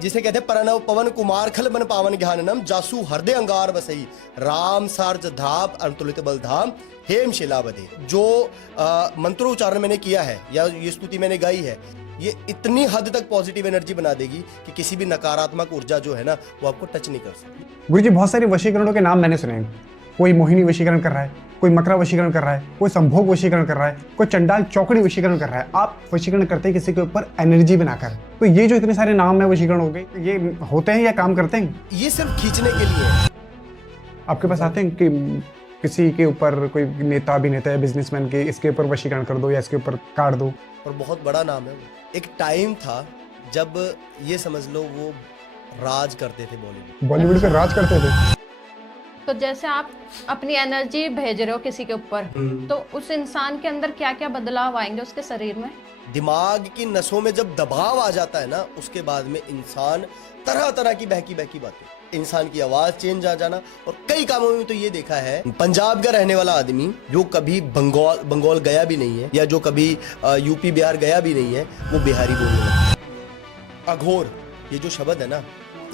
जिसे कहते हैं प्रणव पवन कुमार खल बन पावन ज्ञाननम जासु हृदय अंगार बसई राम सार्ज धाप अंतुलित बल धाम हेम शिला बधे। जो मंत्रोच्चारण मैंने किया है या ये स्तुति मैंने गाई है, ये इतनी हद तक पॉजिटिव एनर्जी बना देगी कि किसी भी नकारात्मक ऊर्जा जो है ना वो आपको टच नहीं कर सकती। गुरुजी, बहुत सारे वशीकरणों के नाम मैंने सुने हैं। कोई मोहिनी वशीकरण कर रहा है, कोई मकरा वशीकरण कर रहा है, कोई संभोग वशीकरण कर रहा है, कोई चंडाल चौकड़ी वशीकरण कर रहा है। आप वशीकरण करते हैं किसी के ऊपर एनर्जी बनाकर। तो ये जो इतने सारे नाम है वशीकरण हो गए, ये होते हैं या काम करते हैं? ये सिर्फ खींचने के लिए है। आपके पास आते हैं कि किसी के ऊपर कोई नेता अभिनेता है बिजनेसमैन के, इसके ऊपर वशीकरण कर दो या इसके ऊपर काट दो? और बहुत बड़ा नाम है वो। एक टाइम था जब ये समझ लो वो राज करते थे बॉलीवुड पे राज करते थे। तो जैसे आप अपनी एनर्जी भेज रहे हो किसी के ऊपर, तो उस इंसान के अंदर क्या क्या बदलाव आएंगे उसके शरीर में? दिमाग की नसों में जब दबाव आ जाता है ना, उसके बाद में इंसान तरह तरह की बहकी बहकी बातें, इंसान की आवाज चेंज आ जाना। और कई कामों में तो ये देखा है, पंजाब का रहने वाला आदमी जो कभी बंगाल गया भी नहीं है या जो कभी यूपी बिहार गया भी नहीं है, वो बिहारी बोलने लगता है। अघोर ये जो शब्द है ना,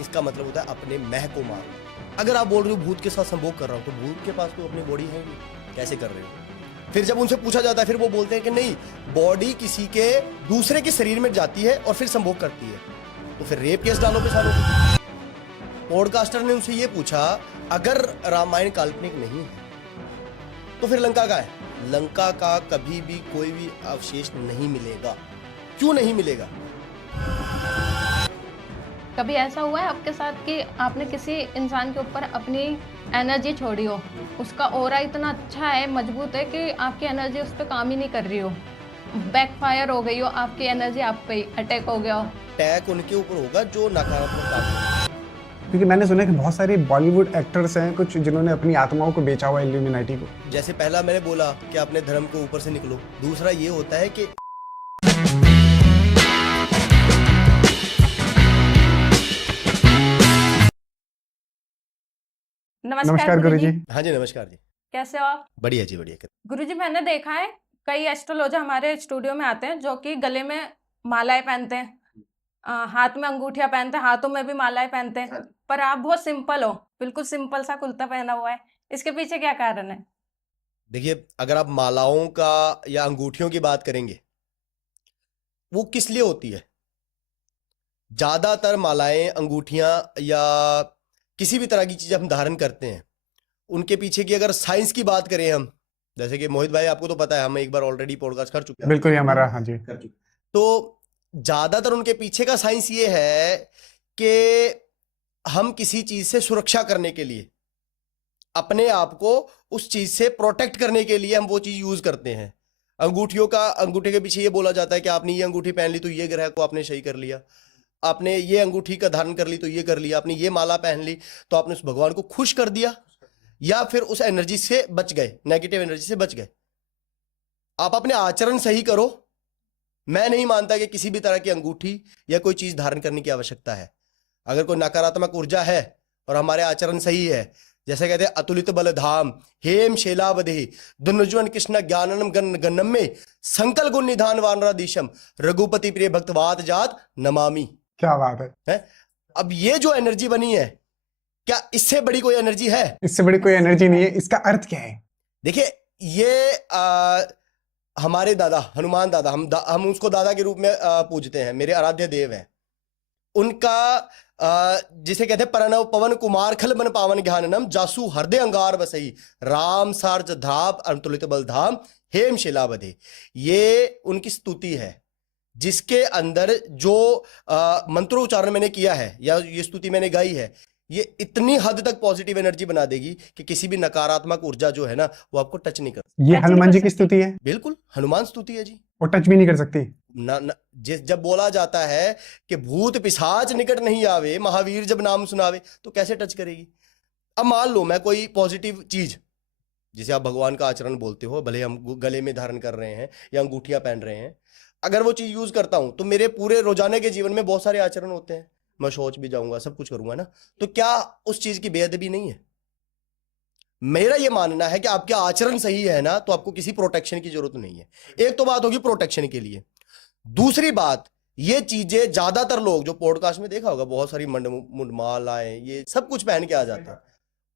इसका मतलब होता है अपने मह को मारना। अगर आप बोल रहे हो भूत के साथ संभोग कर रहा हूं, तो भूत के पास तो अपनी बॉडी है नहीं, कैसे कर रहे हो? फिर जब उनसे पूछा जाता है, फिर वो बोलते हैं कि नहीं, बॉडी किसी के दूसरे के शरीर में जाती है और फिर संभोग करती है। तो फिर रेप केस डालो किसानों को। पॉडकास्टर ने उनसे ये पूछा, अगर रामायण काल्पनिक नहीं है तो फिर लंका का है? लंका का कभी भी कोई भी अवशेष नहीं मिलेगा। क्यों नहीं मिलेगा? कभी ऐसा हुआ है आपके साथ कि आपने किसी इंसान के ऊपर अपनी एनर्जी छोड़ी हो, उसका ऑरा इतना अच्छा है, मजबूत है कि आपकी एनर्जी उस पर काम ही नहीं कर रही हो, बैकफायर हो गई हो, आपकी एनर्जी आप पे अटैक हो गया हो? अटैक उनके ऊपर होगा जो नकारात्मक काम करते हैं। क्योंकि मैंने सुना है कि बहुत सारे बॉलीवुड एक्टर्स हैं कुछ जिन्होंने अपनी आत्माओं को बेचा हुआ है इल्यूमिनाटी को। जैसे पहला मैंने बोला कि अपने धर्म के ऊपर से निकलो, दूसरा ये होता है कि नमस्कार गुरुजी। हाँ जी, नमस्कार जी। कैसे हो आप? बढ़िया जी, बढ़िया। गुरुजी, मैंने देखा है कई एस्ट्रोलॉजर हमारे स्टूडियो में आते हैं जो कि गले में मालाएं पहनते हैं, हाथ में अंगूठियां पहनते हैं, हाथों में भी मालाएं पहनते हैं, पर आप बहुत सिंपल हो, बिल्कुल सिंपल सा कुर्ता पहना हुआ है। इसके पीछे क्या कारण है? देखिए, अगर आप मालाओं का या अंगूठियों की बात करेंगे, वो किस लिए होती है? ज्यादातर मालाएं, अंगूठियां या किसी भी तरह की चीज हम धारण करते हैं, उनके पीछे की अगर साइंस की बात करें हम, जैसे कि मोहित भाई आपको तो पता है, हम एक बार ऑलरेडी पॉडकास्ट कर चुके हैं। बिल्कुल ही हमारा, हाँ जी, कर चुके। तो ज्यादातर उनके पीछे का साइंस ये है कि हम किसी चीज से सुरक्षा करने के लिए, अपने आप को उस चीज से प्रोटेक्ट करने के लिए हम वो चीज यूज करते हैं। अंगूठे के पीछे ये बोला जाता है कि आपने ये अंगूठी पहन ली तो ये ग्रह को आपने सही कर लिया, आपने ये अंगूठी का धारण कर ली तो ये कर लिया, आपने ये माला पहन ली तो आपने उस भगवान को खुश कर दिया, या फिर उस एनर्जी से बच गए, नेगेटिव एनर्जी से बच गए। आप अपने आचरण सही करो। मैं नहीं मानता कि किसी भी तरह की अंगूठी या कोई चीज धारण करने की आवश्यकता है। अगर कोई नकारात्मक ऊर्जा है और हमारे आचरण सही है, जैसे कहते हैं अतुलित बल धाम हेम शैलावधि दुर्जुवन कृष्ण ज्ञाननम गन्नम में संकल गुण निधान वानराधीशम रघुपति प्रिय भक्तवात जात नमामि। क्या बात है? अब ये जो एनर्जी बनी है, क्या इससे बड़ी कोई एनर्जी है? इससे बड़ी कोई एनर्जी नहीं है। इसका अर्थ क्या है? देखिए, ये हमारे दादा हनुमान दादा, हम उसको दादा के रूप में पूजते हैं, मेरे आराध्य देव हैं। उनका जिसे कहते हैं प्रणव पवन कुमार खल बन पावन ज्ञाननम जासु हृदय अंगार बसई राम सार्ज धाप अंतुलित बल धाम हेम शिला बधे। ये उनकी स्तुति है, जिसके अंदर जो मंत्रोच्चारण मैंने किया है या ये स्तुति मैंने गाई है, ये इतनी हद तक पॉजिटिव एनर्जी बना देगी कि किसी भी नकारात्मक ऊर्जा जो है ना वो आपको टच नहीं कर सकती। ये हनुमान जी की स्तुति है? बिल्कुल, हनुमान स्तुति है जी। वो टच भी नहीं कर सकती जब बोला जाता है कि भूत पिशाच निकट नहीं आवे, महावीर जब नाम सुनावे, तो कैसे टच करेगी? अब मान लो मैं कोई पॉजिटिव चीज, जिसे आप भगवान का आचरण बोलते हो, भले हम गले में धारण कर रहे हैं या अंगूठियां पहन रहे हैं, अगर वो चीज यूज करता हूं तो मेरे पूरे रोजाना के जीवन में बहुत सारे आचरण होते हैं, मैं शौच भी जाऊंगा, सब कुछ करूंगा ना, तो क्या उस चीज की बेअदबी नहीं है? मेरा ये मानना है कि आपका आचरण सही है ना, तो आपको किसी प्रोटेक्शन की जरूरत नहीं है। एक तो बात होगी प्रोटेक्शन के लिए, दूसरी बात ये चीजें ज्यादातर लोग जो पॉडकास्ट में देखा होगा, बहुत सारी मुंडमालाएं ये सब कुछ पहन के आ जाते हैं।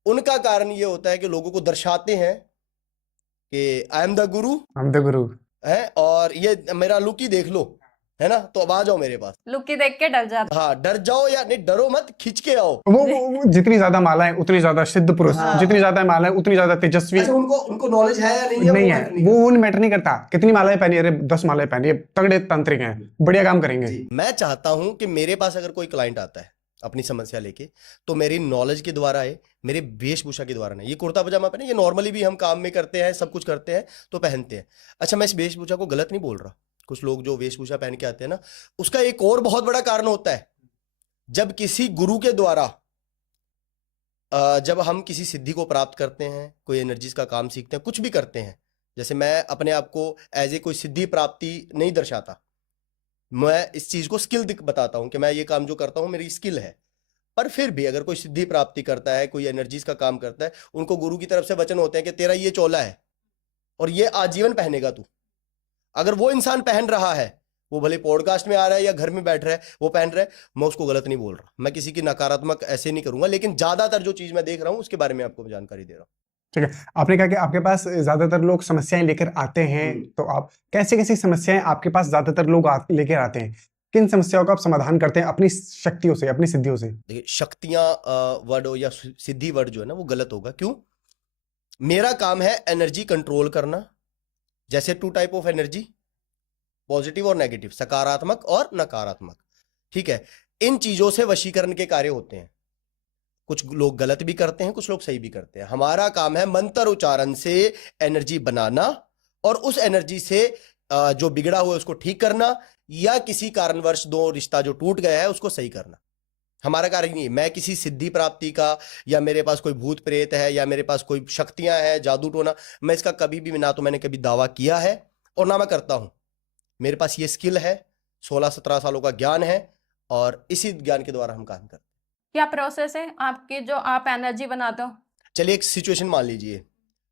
उनका कारण ये होता है कि लोगों को दर्शाते हैं कि आई एम द गुरु हम द गुरु। है, और ये मेरा लुक ही देख लो, है ना, तो अब आ जाओ मेरे पास। लुक ही देख के डर जाता। हाँ, डर जाओ या नहीं, डरो मत, खींच के आओ। वो जितनी ज्यादा मालाएं उतनी ज्यादा सिद्ध पुरुष, हाँ। जितनी ज्यादा मालाएं उतनी ज्यादा तेजस्वी। अच्छा, उनको नॉलेज है या नहीं है, नहीं वो है, मैटर नहीं वो मैटर नहीं करता कितनी मालाएं पहनी, अरे 10 मालाएं पहनी, तगड़े तांत्रिक हैं, बढ़िया काम करेंगे। जी, मैं चाहता हूं कि मेरे पास अगर कोई क्लाइंट आता है अपनी समस्या लेके, तो मेरी नॉलेज के द्वारा है, मेरे वेशभूषा के द्वारा नहीं। ये कुर्ता पजामा पहने, ये नॉर्मली भी हम काम में करते हैं, सब कुछ करते हैं तो पहनते हैं। अच्छा, मैं इस वेशभूषा को गलत नहीं बोल रहा। कुछ लोग जो वेशभूषा पहन के आते हैं ना, उसका एक और बहुत बड़ा कारण होता है, जब किसी गुरु के द्वारा जब हम किसी सिद्धि को प्राप्त करते हैं, कोई एनर्जीज का काम सीखते हैं, कुछ भी करते हैं, जैसे मैं अपने आप को एज ए कोई सिद्धि प्राप्ति नहीं दर्शाता, मैं इस चीज को स्किल बताता हूं कि मैं ये काम जो करता हूं मेरी स्किल है। पर फिर भी अगर कोई सिद्धि प्राप्ति करता है, कोई एनर्जीज का काम करता है, उनको गुरु की तरफ से वचन होते हैं कि तेरा ये चोला है और ये आजीवन पहनेगा तू। अगर वो इंसान पहन रहा है, वो भले पॉडकास्ट में आ रहा है या घर में बैठ रहा है, वो पहन रहा है, मैं उसको गलत नहीं बोल रहा, मैं किसी की नकारात्मक ऐसे नहीं करूंगा, लेकिन ज्यादातर जो चीज मैं देख रहा हूं उसके बारे में आपको जानकारी दे रहा हूं। ठीक है, आपने कहा कि आपके पास ज्यादातर लोग समस्याएं लेकर आते हैं, तो आप कैसे कैसी समस्याएं आपके पास ज्यादातर लोग लेकर आते हैं, किन समस्याओं का आप समाधान करते हैं अपनी शक्तियों से, अपनी सिद्धियों से? देखिए, शक्तियां वर्ड या सिद्धि वर्ड जो है ना, वो गलत होगा। क्यों? मेरा काम है एनर्जी कंट्रोल करना। जैसे 2 टाइप ऑफ एनर्जी, पॉजिटिव और नेगेटिव, सकारात्मक और नकारात्मक, ठीक है। इन चीजों से वशीकरण के कार्य होते हैं। कुछ लोग गलत भी करते हैं, कुछ लोग सही भी करते हैं। हमारा काम है मंत्र उच्चारण से एनर्जी बनाना और उस एनर्जी से जो बिगड़ा हुआ है उसको ठीक करना, या किसी कारणवश दो रिश्ता जो टूट गया है उसको सही करना। हमारा कार्य नहीं है। मैं किसी सिद्धि प्राप्ति का, या मेरे पास कोई भूत प्रेत है, या मेरे पास कोई शक्तियां हैं, जादू टोना, मैं इसका कभी भी ना तो मैंने कभी दावा किया है और ना मैं करता हूं। मेरे पास ये स्किल है, 16-17 सालों का ज्ञान है, और इसी ज्ञान के द्वारा हम काम करते हैं। क्या प्रोसेस है आपके जो आप एनर्जी बनाते हो? चलिए एक सिचुएशन मान लीजिए,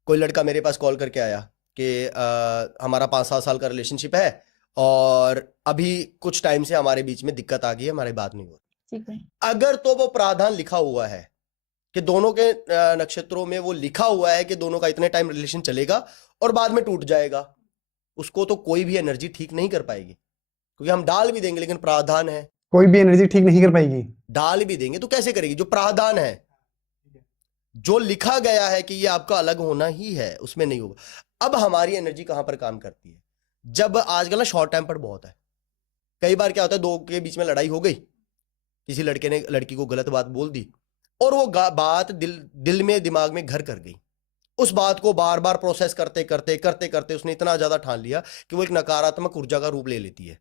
कोई लड़का मेरे पास कॉल करके आया कि हमारा 5-7 साल का रिलेशनशिप है और अभी कुछ टाइम से हमारे बीच में दिक्कत आ गई है, हमारी बात नहीं हो रही। ठीक है। अगर तो वो प्रावधान लिखा हुआ है कि दोनों के नक्षत्रों में वो लिखा हुआ है कि दोनों का इतने टाइम रिलेशन चलेगा और बाद में टूट जाएगा, उसको तो कोई भी एनर्जी ठीक नहीं कर पाएगी। क्योंकि हम डाल भी देंगे, लेकिन प्रावधान है, कोई भी एनर्जी ठीक नहीं कर पाएगी। डाल भी देंगे तो कैसे करेगी? जो प्रावधान है, जो लिखा गया है कि ये आपका अलग होना ही है, उसमें नहीं होगा। अब हमारी एनर्जी कहां पर काम करती है? जब आजकल ना शॉर्ट टेम्पर्ड बहुत है। कई बार क्या होता है, दो के बीच में लड़ाई हो गई, किसी लड़के ने लड़की को गलत बात बोल दी और वो बात दिल में दिमाग में घर कर गई। उस बात को बार बार प्रोसेस करते करते करते करते उसने इतना ज्यादा ठान लिया कि वो एक नकारात्मक ऊर्जा का रूप ले लेती है।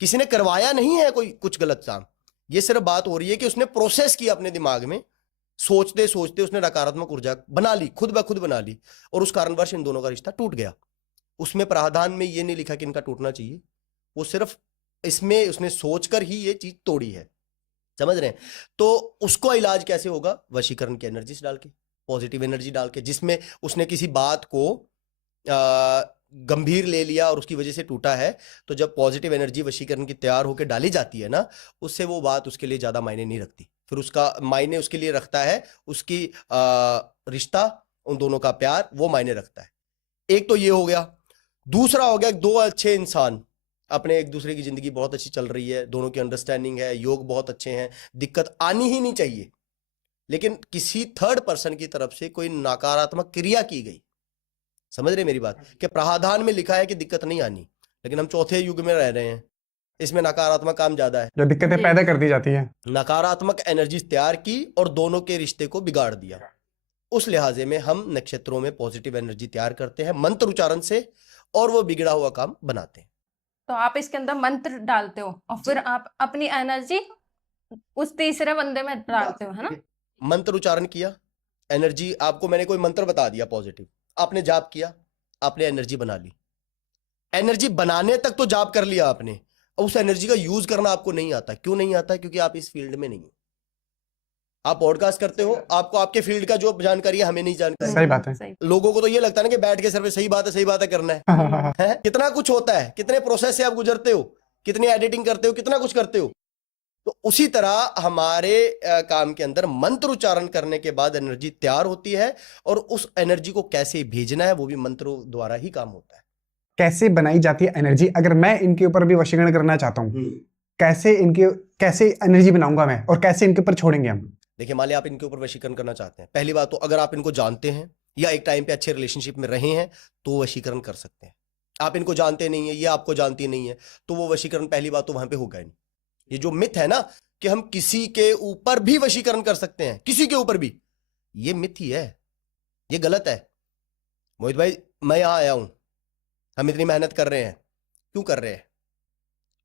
किसी ने करवाया नहीं है कोई कुछ गलत काम, ये सिर्फ बात हो रही है कि उसने प्रोसेस किया अपने दिमाग में, सोचते सोचते उसने नकारात्मक ऊर्जा बना ली, खुद ब खुद बना ली, और उस कारणवश इन दोनों का रिश्ता टूट गया। उसमें प्रावधान में ये नहीं लिखा कि इनका टूटना चाहिए, वो सिर्फ इसमें उसने सोचकर ही ये चीज तोड़ी है। समझ रहे हैं? तो उसको इलाज कैसे होगा? वशीकरण की एनर्जी डाल के, पॉजिटिव एनर्जी डाल के, जिसमें उसने किसी बात को गंभीर ले लिया और उसकी वजह से टूटा है। तो जब पॉजिटिव एनर्जी वशीकरण की तैयार होकर डाली जाती है ना, उससे वो बात उसके लिए ज्यादा मायने नहीं रखती। फिर उसका मायने उसके लिए रखता है उसकी रिश्ता, उन दोनों का प्यार, वो मायने रखता है। एक तो ये हो गया। दूसरा हो गया, दो अच्छे इंसान अपने एक दूसरे की जिंदगी बहुत अच्छी चल रही है, दोनों की अंडरस्टैंडिंग है, योग बहुत अच्छे हैं, दिक्कत आनी ही नहीं चाहिए, लेकिन किसी थर्ड पर्सन की तरफ से कोई नकारात्मक क्रिया की गई। समझ रहे मेरी बात? कि प्रावधान में लिखा है कि दिक्कत नहीं आनी, लेकिन हम चौथे युग में रह रहे हैं, इसमें नकारात्मक काम ज्यादा है, जो दिक्कतें पैदा कर दी जाती है। नकारात्मक एनर्जी तैयार की और दोनों के रिश्ते को बिगाड़ दिया। उस लिहाजे में हम नक्षत्रों में पॉजिटिव एनर्जी तैयार करते हैं मंत्र उच्चारण से, और वो बिगड़ा हुआ काम बनाते हैं। तो आप इसके अंदर मंत्र डालते हो और फिर आप अपनी एनर्जी उस तीसरे बंदे में डालते हो, है ना? मंत्र उच्चारण किया, एनर्जी, आपको मैंने कोई मंत्र बता दिया पॉजिटिव, आपने जाप किया, आपने एनर्जी बना ली। एनर्जी बनाने तक तो जाप कर लिया आपने, उस एनर्जी का यूज करना आपको नहीं आता। क्यों नहीं आता? क्योंकि आप इस फील्ड में नहीं हो। आप पॉडकास्ट करते हो, आपको आपके फील्ड का जो जानकारी है, हमें नहीं जानकारी। सही बात है। सही। लोगों को तो ये लगता है ना कि बैठ के सर पे सही बात है करना है, है? कितना कुछ होता है, कितने प्रोसेस से आप गुजरते हो, कितनी एडिटिंग करते हो, कितना कुछ करते हो। तो उसी तरह हमारे काम के अंदर मंत्र उच्चारण करने के बाद एनर्जी तैयार होती है, और उस एनर्जी को कैसे भेजना है वो भी मंत्रों द्वारा ही काम होता है। कैसे बनाई जाती है एनर्जी? अगर मैं इनके ऊपर भी वशीकरण करना चाहता हूँ, कैसे एनर्जी बनाऊंगा मैं, और कैसे इनके ऊपर छोड़ेंगे हम? देखिए, मान लिया आप इनके ऊपर वशीकरण करना चाहते हैं, पहली बात तो अगर आप इनको जानते हैं या एक टाइम पे अच्छे रिलेशनशिप में रहे हैं तो वशीकरण कर सकते हैं। आप इनको जानते नहीं है, ये आपको जानती नहीं है, तो वो वशीकरण पहली बात तो वहां पे होगा ही नहीं। ये जो मिथ है ना कि हम किसी के ऊपर भी वशीकरण कर सकते हैं, किसी के ऊपर भी, ये मिथ ही है, ये गलत है। मोहित भाई, मैं यहां आया हूं, हम इतनी मेहनत कर रहे हैं, क्यों कर रहे हैं?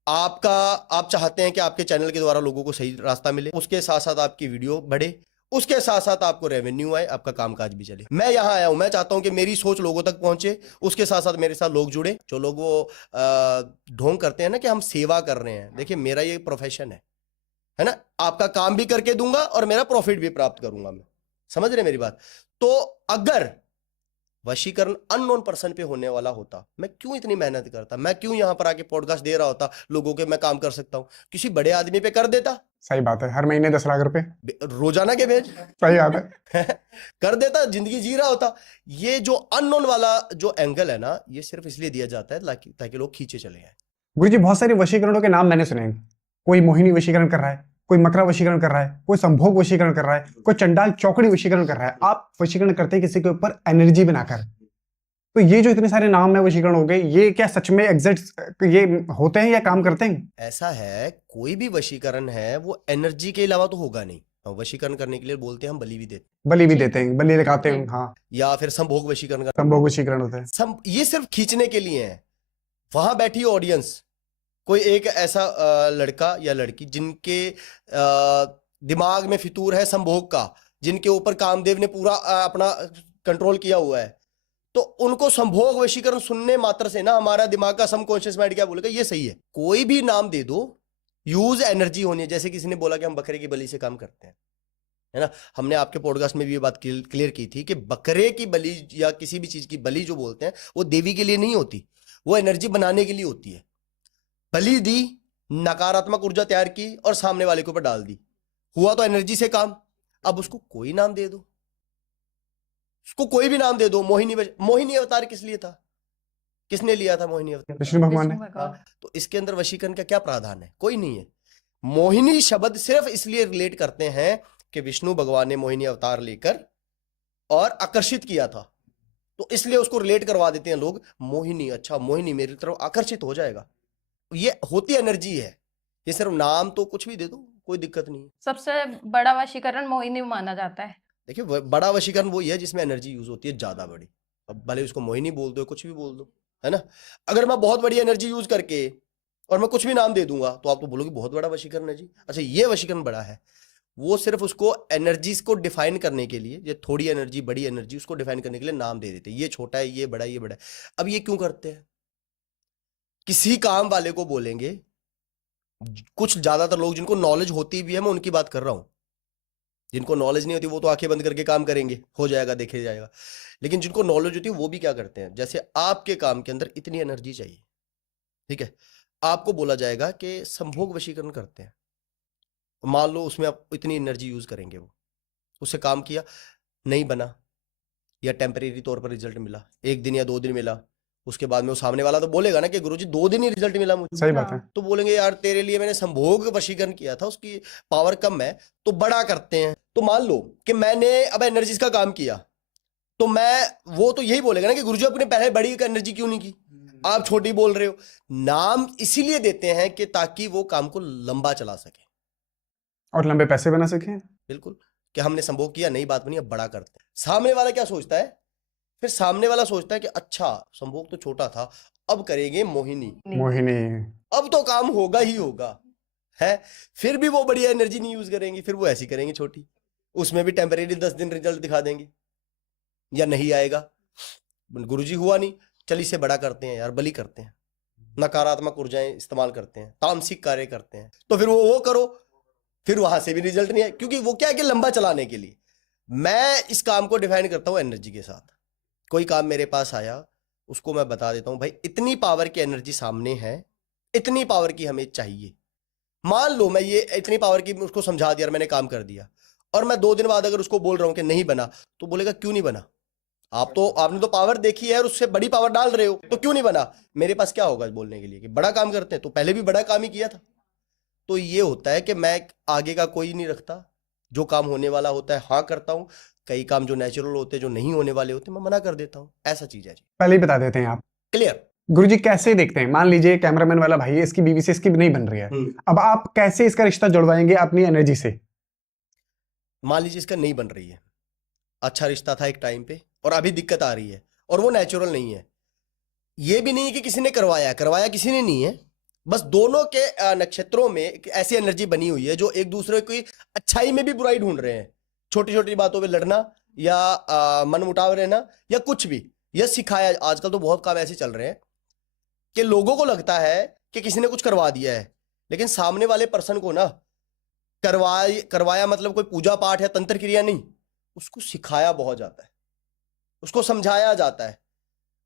आप चाहते हैं कि आपके चैनल के द्वारा लोगों को सही रास्ता मिले, उसके साथ साथ आपकी वीडियो बढ़े, उसके साथ साथ आपको रेवेन्यू आए, आपका कामकाज भी चले। मैं यहां आया हूं, मैं चाहता हूं कि मेरी सोच लोगों तक पहुंचे, उसके साथ साथ मेरे साथ लोग जुड़े। जो लोग वो ढोंग करते हैं ना कि हम सेवा कर रहे हैं, देखिए मेरा ये प्रोफेशन है ना, आपका काम भी करके दूंगा और मेरा प्रॉफिट भी प्राप्त करूंगा मैं, समझ रहे मेरी बात? तो अगर वशीकरण अननोन पर्सन पे होने वाला होता, मैं क्यों इतनी मेहनत करता, मैं क्यों यहां पर आके पॉडकास्ट दे रहा होता लोगों के, मैं काम कर सकता हूं, किसी बड़े आदमी पे कर देता, सही बात है, हर महीने 10 लाख रुपए रोजाना के भेज सही बात है। कर देता, जिंदगी जी रहा होता। ये जो अननोन वाला जो एंगल है ना, ये सिर्फ इसलिए दिया जाता है ताकि लोग खींचे चले जाएं। गुरु जी, बहुत सारे वशीकरणों के नाम मैंने सुने हैं। कोई मोहिनी वशीकरण कर रहा है, कोई मकरा वशीकरण कर रहा है, कोई संभोग वशीकरण कर रहा है, कोई चंडाल चौकड़ी वशीकरण कर रहा है। आप वशीकरण करते हैं किसी के ऊपर एनर्जी बनाकर। तो ये जो इतने सारे नाम है वशीकरण हो गए, ये क्या सच में एग्जैक्ट ये होते हैं या काम करते हैं? ऐसा है, कोई भी वशीकरण है वो एनर्जी के अलावा तो होगा नहीं। वशीकरण करने के लिए बोलते हैं, हम बलि भी देते हैं, बलि भी देते हैं, बलि लगाते हैं, हाँ। या फिर संभोग वशीकरण कर, संभोग वशीकरण होता है। ये सिर्फ खींचने के लिए है। वहां बैठी ऑडियंस, कोई एक ऐसा लड़का या लड़की जिनके दिमाग में फितूर है संभोग का, जिनके ऊपर कामदेव ने पूरा अपना कंट्रोल किया हुआ है, तो उनको संभोग वशीकरण सुनने मात्र से ना हमारा दिमाग का सबकॉन्शियस माइंड क्या बोलेगा, ये सही है। कोई भी नाम दे दो, यूज एनर्जी होनी है। जैसे किसी ने बोला कि हम बकरे की बलि से काम करते हैं, है ना, हमने आपके पॉडकास्ट में भी ये बात क्लियर की थी कि बकरे की बलि या किसी भी चीज की बलि जो बोलते हैं वो देवी के लिए नहीं होती, वो एनर्जी बनाने के लिए होती है। बलि दी, नकारात्मक ऊर्जा तैयार की और सामने वाले के ऊपर डाल दी, हुआ तो एनर्जी से काम। अब उसको कोई नाम दे दो, उसको कोई भी नाम दे दो। मोहिनी अवतार किस लिए था, किसने लिया था मोहिनी अवतार? विष्णु भगवान ने। तो इसके अंदर वशीकरण का क्या प्रावधान है? कोई नहीं है। मोहिनी शब्द सिर्फ इसलिए रिलेट करते हैं कि विष्णु भगवान ने मोहिनी अवतार लेकर और आकर्षित किया था, तो इसलिए उसको रिलेट करवा देते हैं लोग। मोहिनी, अच्छा मोहिनी मेरी तरफ आकर्षित हो जाएगा, ये होती एनर्जी है। ये सिर्फ नाम तो कुछ भी दे दो, कोई दिक्कत नहीं है। सबसे बड़ा वशीकरण मोहिनी माना जाता है। देखिए, बड़ा वशीकरण वही है जिसमें एनर्जी यूज होती है ज्यादा बड़ी। अब भले उसको मोहिनी बोल दो, कुछ भी बोल दो, है ना। अगर मैं बहुत बड़ी एनर्जी यूज करके और मैं कुछ भी नाम दे दूंगा तो आप तो बोलोगे बहुत बड़ा वशीकरण है जी। अच्छा, ये वशीकरण बड़ा है, वो सिर्फ उसको एनर्जीज को डिफाइन करने के लिए, ये थोड़ी एनर्जी बड़ी एनर्जी, उसको डिफाइन करने के लिए नाम दे देते हैं। ये छोटा है, ये बड़ा है, ये बड़ा है। अब ये क्यों करते हैं? किसी काम वाले को बोलेंगे, कुछ ज्यादातर लोग जिनको नॉलेज होती भी है, मैं उनकी बात कर रहा हूं, जिनको नॉलेज नहीं होती वो तो आंखें बंद करके काम करेंगे, हो जाएगा, देखे जाएगा। लेकिन जिनको नॉलेज होती है वो भी क्या करते हैं, जैसे आपके काम के अंदर इतनी एनर्जी चाहिए, ठीक है, आपको बोला जाएगा कि संभोग वशीकरण करते हैं, मान लो उसमें आप इतनी एनर्जी यूज करेंगे, वो उससे काम किया, नहीं बना, या टेम्परेरी तौर पर रिजल्ट मिला, 1 दिन या 2 दिन मिला, उसके बाद में वो सामने वाला तो बोलेगा ना कि गुरुजी 2 दिन ही रिजल्ट मिला मुझे। सही बात है। तो बोलेंगे यार तेरे लिए मैंने संभोग वशीकरण किया था, उसकी पावर कम है, तो बड़ा करते हैं। तो मान लो कि मैंने अब एनर्जीज का काम किया, तो वो तो यही बोलेगा ना कि गुरुजी अपने पहले बड़ी एनर्जी क्यों नहीं की, आप छोटी बोल रहे हो। नाम इसीलिए देते हैं कि ताकि वो काम को लंबा चला सके और लंबे पैसे बना सके। बिल्कुल, कि हमने संभोग किया, नई बात बनी, अब बड़ा करते हैं। सामने वाला क्या सोचता है, फिर सामने वाला सोचता है कि अच्छा संभोग तो छोटा था, अब करेंगे मोहिनी, अब तो काम होगा ही होगा, है। फिर भी वो बड़ी एनर्जी नहीं यूज करेंगे, फिर वो ऐसी करेंगे छोटी, उसमें भी टेम्परेरी 10 दिन रिजल्ट दिखा देंगे, या नहीं आएगा, गुरुजी हुआ नहीं, चल इसे बड़ा करते हैं यार, बलि करते हैं, नकारात्मक ऊर्जाएं इस्तेमाल करते हैं, तामसिक कार्य करते हैं, तो फिर वो करो, फिर वहां से भी रिजल्ट नहीं है, क्योंकि वो क्या है कि लंबा चलाने के लिए। मैं इस काम को डिफाइन करता हूं एनर्जी के साथ। कोई काम मेरे पास आया, उसको मैं बता देता हूं भाई इतनी पावर की एनर्जी सामने है, इतनी पावर की हमें चाहिए। मान लो मैं ये इतनी पावर की उसको समझा दिया और मैंने काम कर दिया, और मैं 2 दिन बाद अगर उसको बोल रहा हूं कि नहीं बना, तो बोलेगा क्यों नहीं बना? आपने तो पावर देखी है और उससे बड़ी पावर डाल रहे हो, तो क्यों नहीं बना? मेरे पास क्या होगा बोलने के लिए कि बड़ा काम करते हैं, तो पहले भी बड़ा काम ही किया था। तो ये होता है कि मैं आगे का कोई नहीं रखता, जो काम होने वाला होता है हाँ करता हूं, कई काम जो नेचुरल होते हैं, जो नहीं होने वाले होते मैं मना कर देता हूं। ऐसा चीज है जी। पहले ही बता देते हैं आप। क्लियर? गुरुजी कैसे देखते हैं, मान लीजिए कैमरामैन वाला भाई है, इसकी बीवी से इसकी नहीं बन रही है, अब आप कैसे इसका रिश्ता जुड़वाएंगे अपनी एनर्जी से? मान लीजिए इसका नहीं बन रही है, अच्छा रिश्ता था एक टाइम पे और अभी दिक्कत आ रही है और वो नेचुरल नहीं है। ये भी नहीं कि किसी ने करवाया किसी ने नहीं है, बस दोनों के नक्षत्रों में एक ऐसी एनर्जी बनी हुई है जो एक दूसरे की अच्छाई में भी बुराई ढूंढ रहे हैं। छोटी छोटी बातों पे लड़ना या मनमुटाव रहना या कुछ भी, यह सिखाया। आजकल तो बहुत काम ऐसे चल रहे हैं कि लोगों को लगता है कि किसी ने कुछ करवा दिया है, लेकिन सामने वाले पर्सन को ना करवाया मतलब कोई पूजा पाठ या तंत्र क्रिया नहीं, उसको सिखाया बहुत जाता है, उसको समझाया जाता है,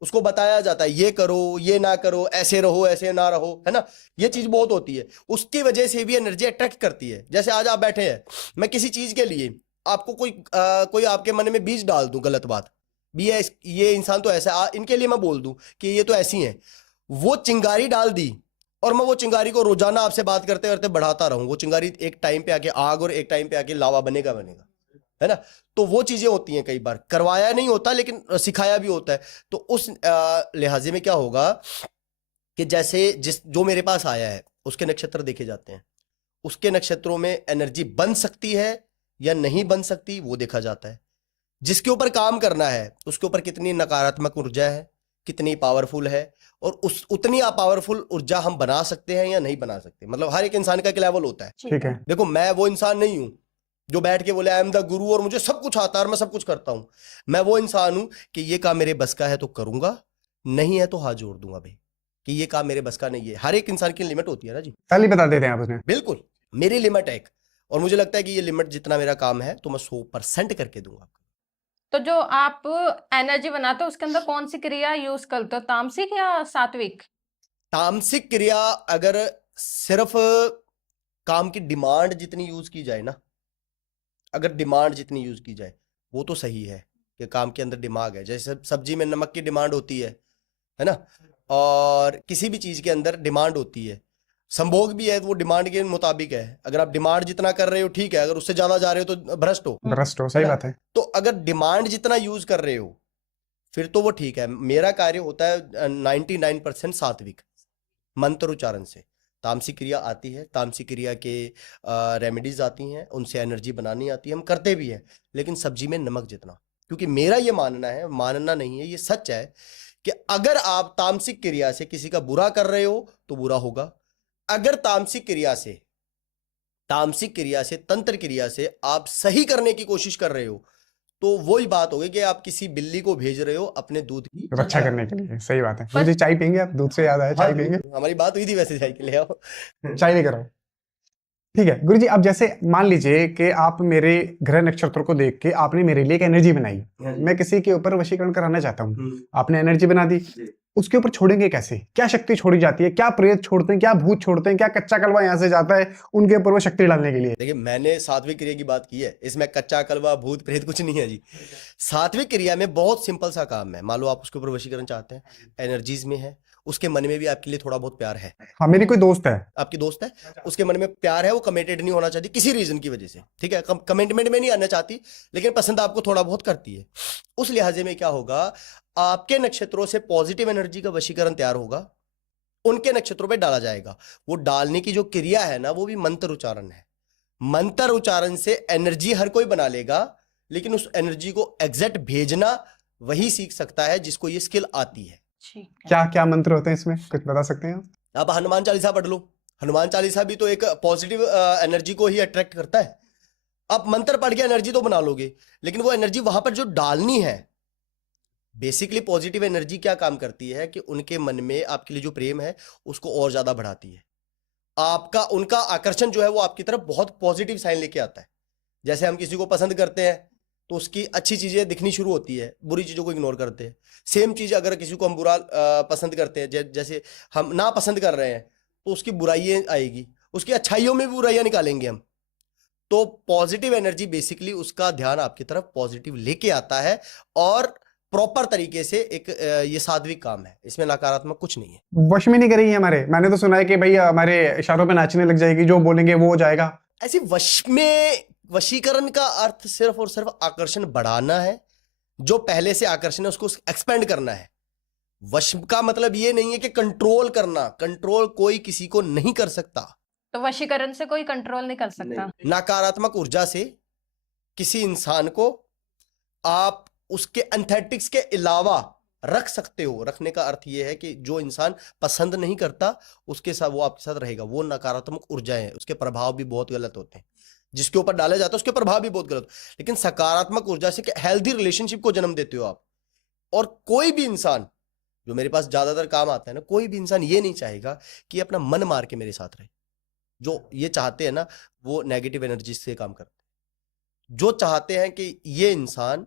उसको बताया जाता है ये करो ये ना करो, ऐसे रहो ऐसे ना रहो, है ना। ये चीज बहुत होती है, उसकी वजह से भी एनर्जी अट्रैक्ट करती है। जैसे आज आप बैठे हैं, मैं किसी चीज के लिए आपको कोई आपके मन में बीज डाल दूं, गलत बात भी है, ये इंसान तो ऐसा इनके लिए मैं बोल दूं कि ये तो ऐसी है, वो चिंगारी डाल दी और मैं वो चिंगारी को रोजाना आपसे बात करते करते बढ़ाता रहूं, वो चिंगारी एक टाइम पे आके आग और एक टाइम पे आके लावा बनेगा, है ना। तो वो चीजें होती हैं, कई बार करवाया नहीं होता लेकिन सिखाया भी होता है। तो उस लिहाजे में क्या होगा कि जैसे जो मेरे पास आया है उसके नक्षत्र देखे जाते हैं, उसके नक्षत्रों में एनर्जी बन सकती है या नहीं बन सकती वो देखा जाता है। जिसके ऊपर काम करना है उसके ऊपर कितनी नकारात्मक ऊर्जा है, कितनी पावरफुल है, और उतनी पावरफुल ऊर्जा हम बना सकते हैं या नहीं बना सकते। मतलब हर एक इंसान का एक लेवल होता है। ठीक है। देखो मैं वो इंसान नहीं हूं जो बैठ के बोले आई एम द गुरु और मुझे सब कुछ आता है और मैं सब कुछ करता हूं। मैं वो इंसान हूं कि ये काम मेरे बस का है तो करूंगा, नहीं है तो हाथ जोड़ दूंगा भाई कि ये काम मेरे बस का नहीं है। हर एक इंसान की लिमिट होती है ना जी। पहले ही बता देते हैं आप उसमें। बिल्कुल, मेरी लिमिट है एक, और मुझे लगता है कि ये लिमिट जितना मेरा काम है तो मैं 100% करके दूंगा। तो जो आप एनर्जी बनाते हो उसके अंदर कौन सी क्रिया यूज करते हो, तामसिक या सात्विक? तामसिक क्रिया अगर सिर्फ काम की डिमांड जितनी यूज की जाए ना, अगर डिमांड जितनी यूज की जाए वो तो सही है कि काम के अंदर दिमाग है। जैसे सब्जी में नमक की डिमांड होती है ना, और किसी भी चीज के अंदर डिमांड होती है। संभोग भी है, वो डिमांड के मुताबिक है। अगर आप डिमांड जितना कर रहे हो ठीक है, अगर उससे ज्यादा जा रहे हो तो भ्रष्ट हो, सही बात है। तो अगर डिमांड जितना यूज कर रहे हो फिर तो वो ठीक है। मेरा कार्य होता है 99% सात्विक, मंत्र उच्चारण से। तामसिक क्रिया आती है, तामसिक क्रिया के रेमेडीज आती हैं, उनसे एनर्जी बनानी आती है, हम करते भी हैं, लेकिन सब्जी में नमक जितना। क्योंकि मेरा ये मानना है, मानना नहीं है, ये सच है कि अगर आप तामसिक क्रिया से किसी का बुरा कर रहे हो तो बुरा होगा। अगर तामसिक क्रिया से तंत्र क्रिया से आप सही करने की कोशिश कर रहे हो तो वही बात होगी कि आप किसी बिल्ली को भेज रहे हो अपने दूध की रक्षा करने के लिए। सही बात है। मुझे चाय पियेंगे आप? दूध से याद आया, चाय पियेंगे? हमारी बात हुई थी वैसे, चाय के लिए आओ। चाय लेकर आओ। ठीक है गुरुजी, अब जैसे मान लीजिए कि आप मेरे ग्रह नक्षत्र को देख के आपने मेरे लिए एक एनर्जी बनाई, मैं किसी के ऊपर वशीकरण कराना चाहता हूँ, आपने एनर्जी बना दी, उसके ऊपर छोड़ेंगे कैसे? क्या शक्ति छोड़ी जाती है? क्या प्रेत छोड़ते हैं? क्या भूत छोड़ते हैं? क्या कच्चा कलवा यहाँ से जाता है उनके ऊपर वो शक्ति डालने के लिए? देखिए मैंने सात्विक क्रिया की बात की है, इसमें कच्चा कलवा भूत प्रेत कुछ नहीं है जी। सात्विक क्रिया में बहुत सिंपल सा काम है। मान लो आप उसके ऊपर वशीकरण चाहते हैं, एनर्जीज में है, उसके मन में भी आपके लिए थोड़ा बहुत प्यार है। हाँ, मेरी कोई दोस्त है, आपकी दोस्त है, उसके मन में प्यार है, वो कमिटेड नहीं होना चाहती किसी रीजन की वजह से, ठीक है, कमिटमेंट में नहीं आना चाहती, लेकिन पसंद आपको थोड़ा बहुत करती है। उस लिहाजे में क्या होगा, आपके नक्षत्रों से पॉजिटिव एनर्जी का वशीकरण तैयार होगा, उनके नक्षत्रों पे डाला जाएगा। वो डालने की जो क्रिया है ना, वो भी मंत्र उच्चारण है। मंत्र उच्चारण से एनर्जी हर कोई बना लेगा, लेकिन उस एनर्जी को एग्जैक्ट भेजना वही सीख सकता है जिसको ये स्किल आती है। क्या क्या मंत्र होते हैं इसमें, कुछ बता सकते हैं आप? आप हनुमान चालीसा पढ़ लो, हनुमान चालीसा भी तो एक पॉजिटिव एनर्जी को ही अट्रैक्ट करता है। आप मंत्र पढ़ के एनर्जी तो बना लोगे, लेकिन वो एनर्जी वहां पर जो डालनी है, बेसिकली पॉजिटिव एनर्जी क्या काम करती है कि उनके मन में आपके लिए जो प्रेम है उसको और ज्यादा बढ़ाती है। आपका उनका आकर्षण जो है वो आपकी तरफ बहुत पॉजिटिव साइन लेके आता है। जैसे हम किसी को पसंद करते हैं तो उसकी अच्छी चीजें दिखनी शुरू होती है, बुरी चीजों को इग्नोर करते हैं। सेम चीज अगर किसी को हम बुरा पसंद करते हैं, जैसे हम ना पसंद कर रहे हैं तो उसकी बुराइयां आएगी, उसकी अच्छाइयों में भी बुराइयां निकालेंगे हम। तो पॉजिटिव एनर्जी बेसिकली उसका ध्यान आपकी तरफ पॉजिटिव लेके आता है और प्रॉपर तरीके से एक ये सात्विक काम है, इसमें नकारात्मक कुछ नहीं है। वश में नहीं करेगी हमारे? मैंने तो सुना है कि भाई हमारे इशारों पे नाचने लग जाएगी, जो बोलेंगे वो हो जाएगा। ऐसे वश में, वशीकरण का अर्थ सिर्फ और सिर्फ आकर्षण बढ़ाना है, जो पहले से आकर्षण है उसको एक्सपेंड करना है। वश का मतलब ये नहीं है कि कंट्रोल करना, कंट्रोल कोई किसी को नहीं कर सकता। तो वशीकरण से कोई कंट्रोल नहीं कर सकता। नकारात्मक ऊर्जा से किसी इंसान को आप उसके एंथेटिक्स के अलावा रख सकते हो। रखने का अर्थ यह है कि जो इंसान पसंद नहीं करता उसके साथ वो आपके साथ रहेगा। वो नकारात्मक ऊर्जाएं हैं, उसके प्रभाव भी बहुत गलत होते हैं। जिसके ऊपर डाला जाता है उसके प्रभाव भी बहुत गलत। लेकिन सकारात्मक ऊर्जा से हेल्दी रिलेशनशिप को जन्म देते हो आप। और कोई भी इंसान जो मेरे पास ज्यादातर काम आता है ना, कोई भी इंसान ये नहीं चाहेगा कि अपना मन मार के मेरे साथ रहे। जो ये चाहते हैं ना, वो नेगेटिव एनर्जी से काम करते हैं। जो चाहते हैं कि ये इंसान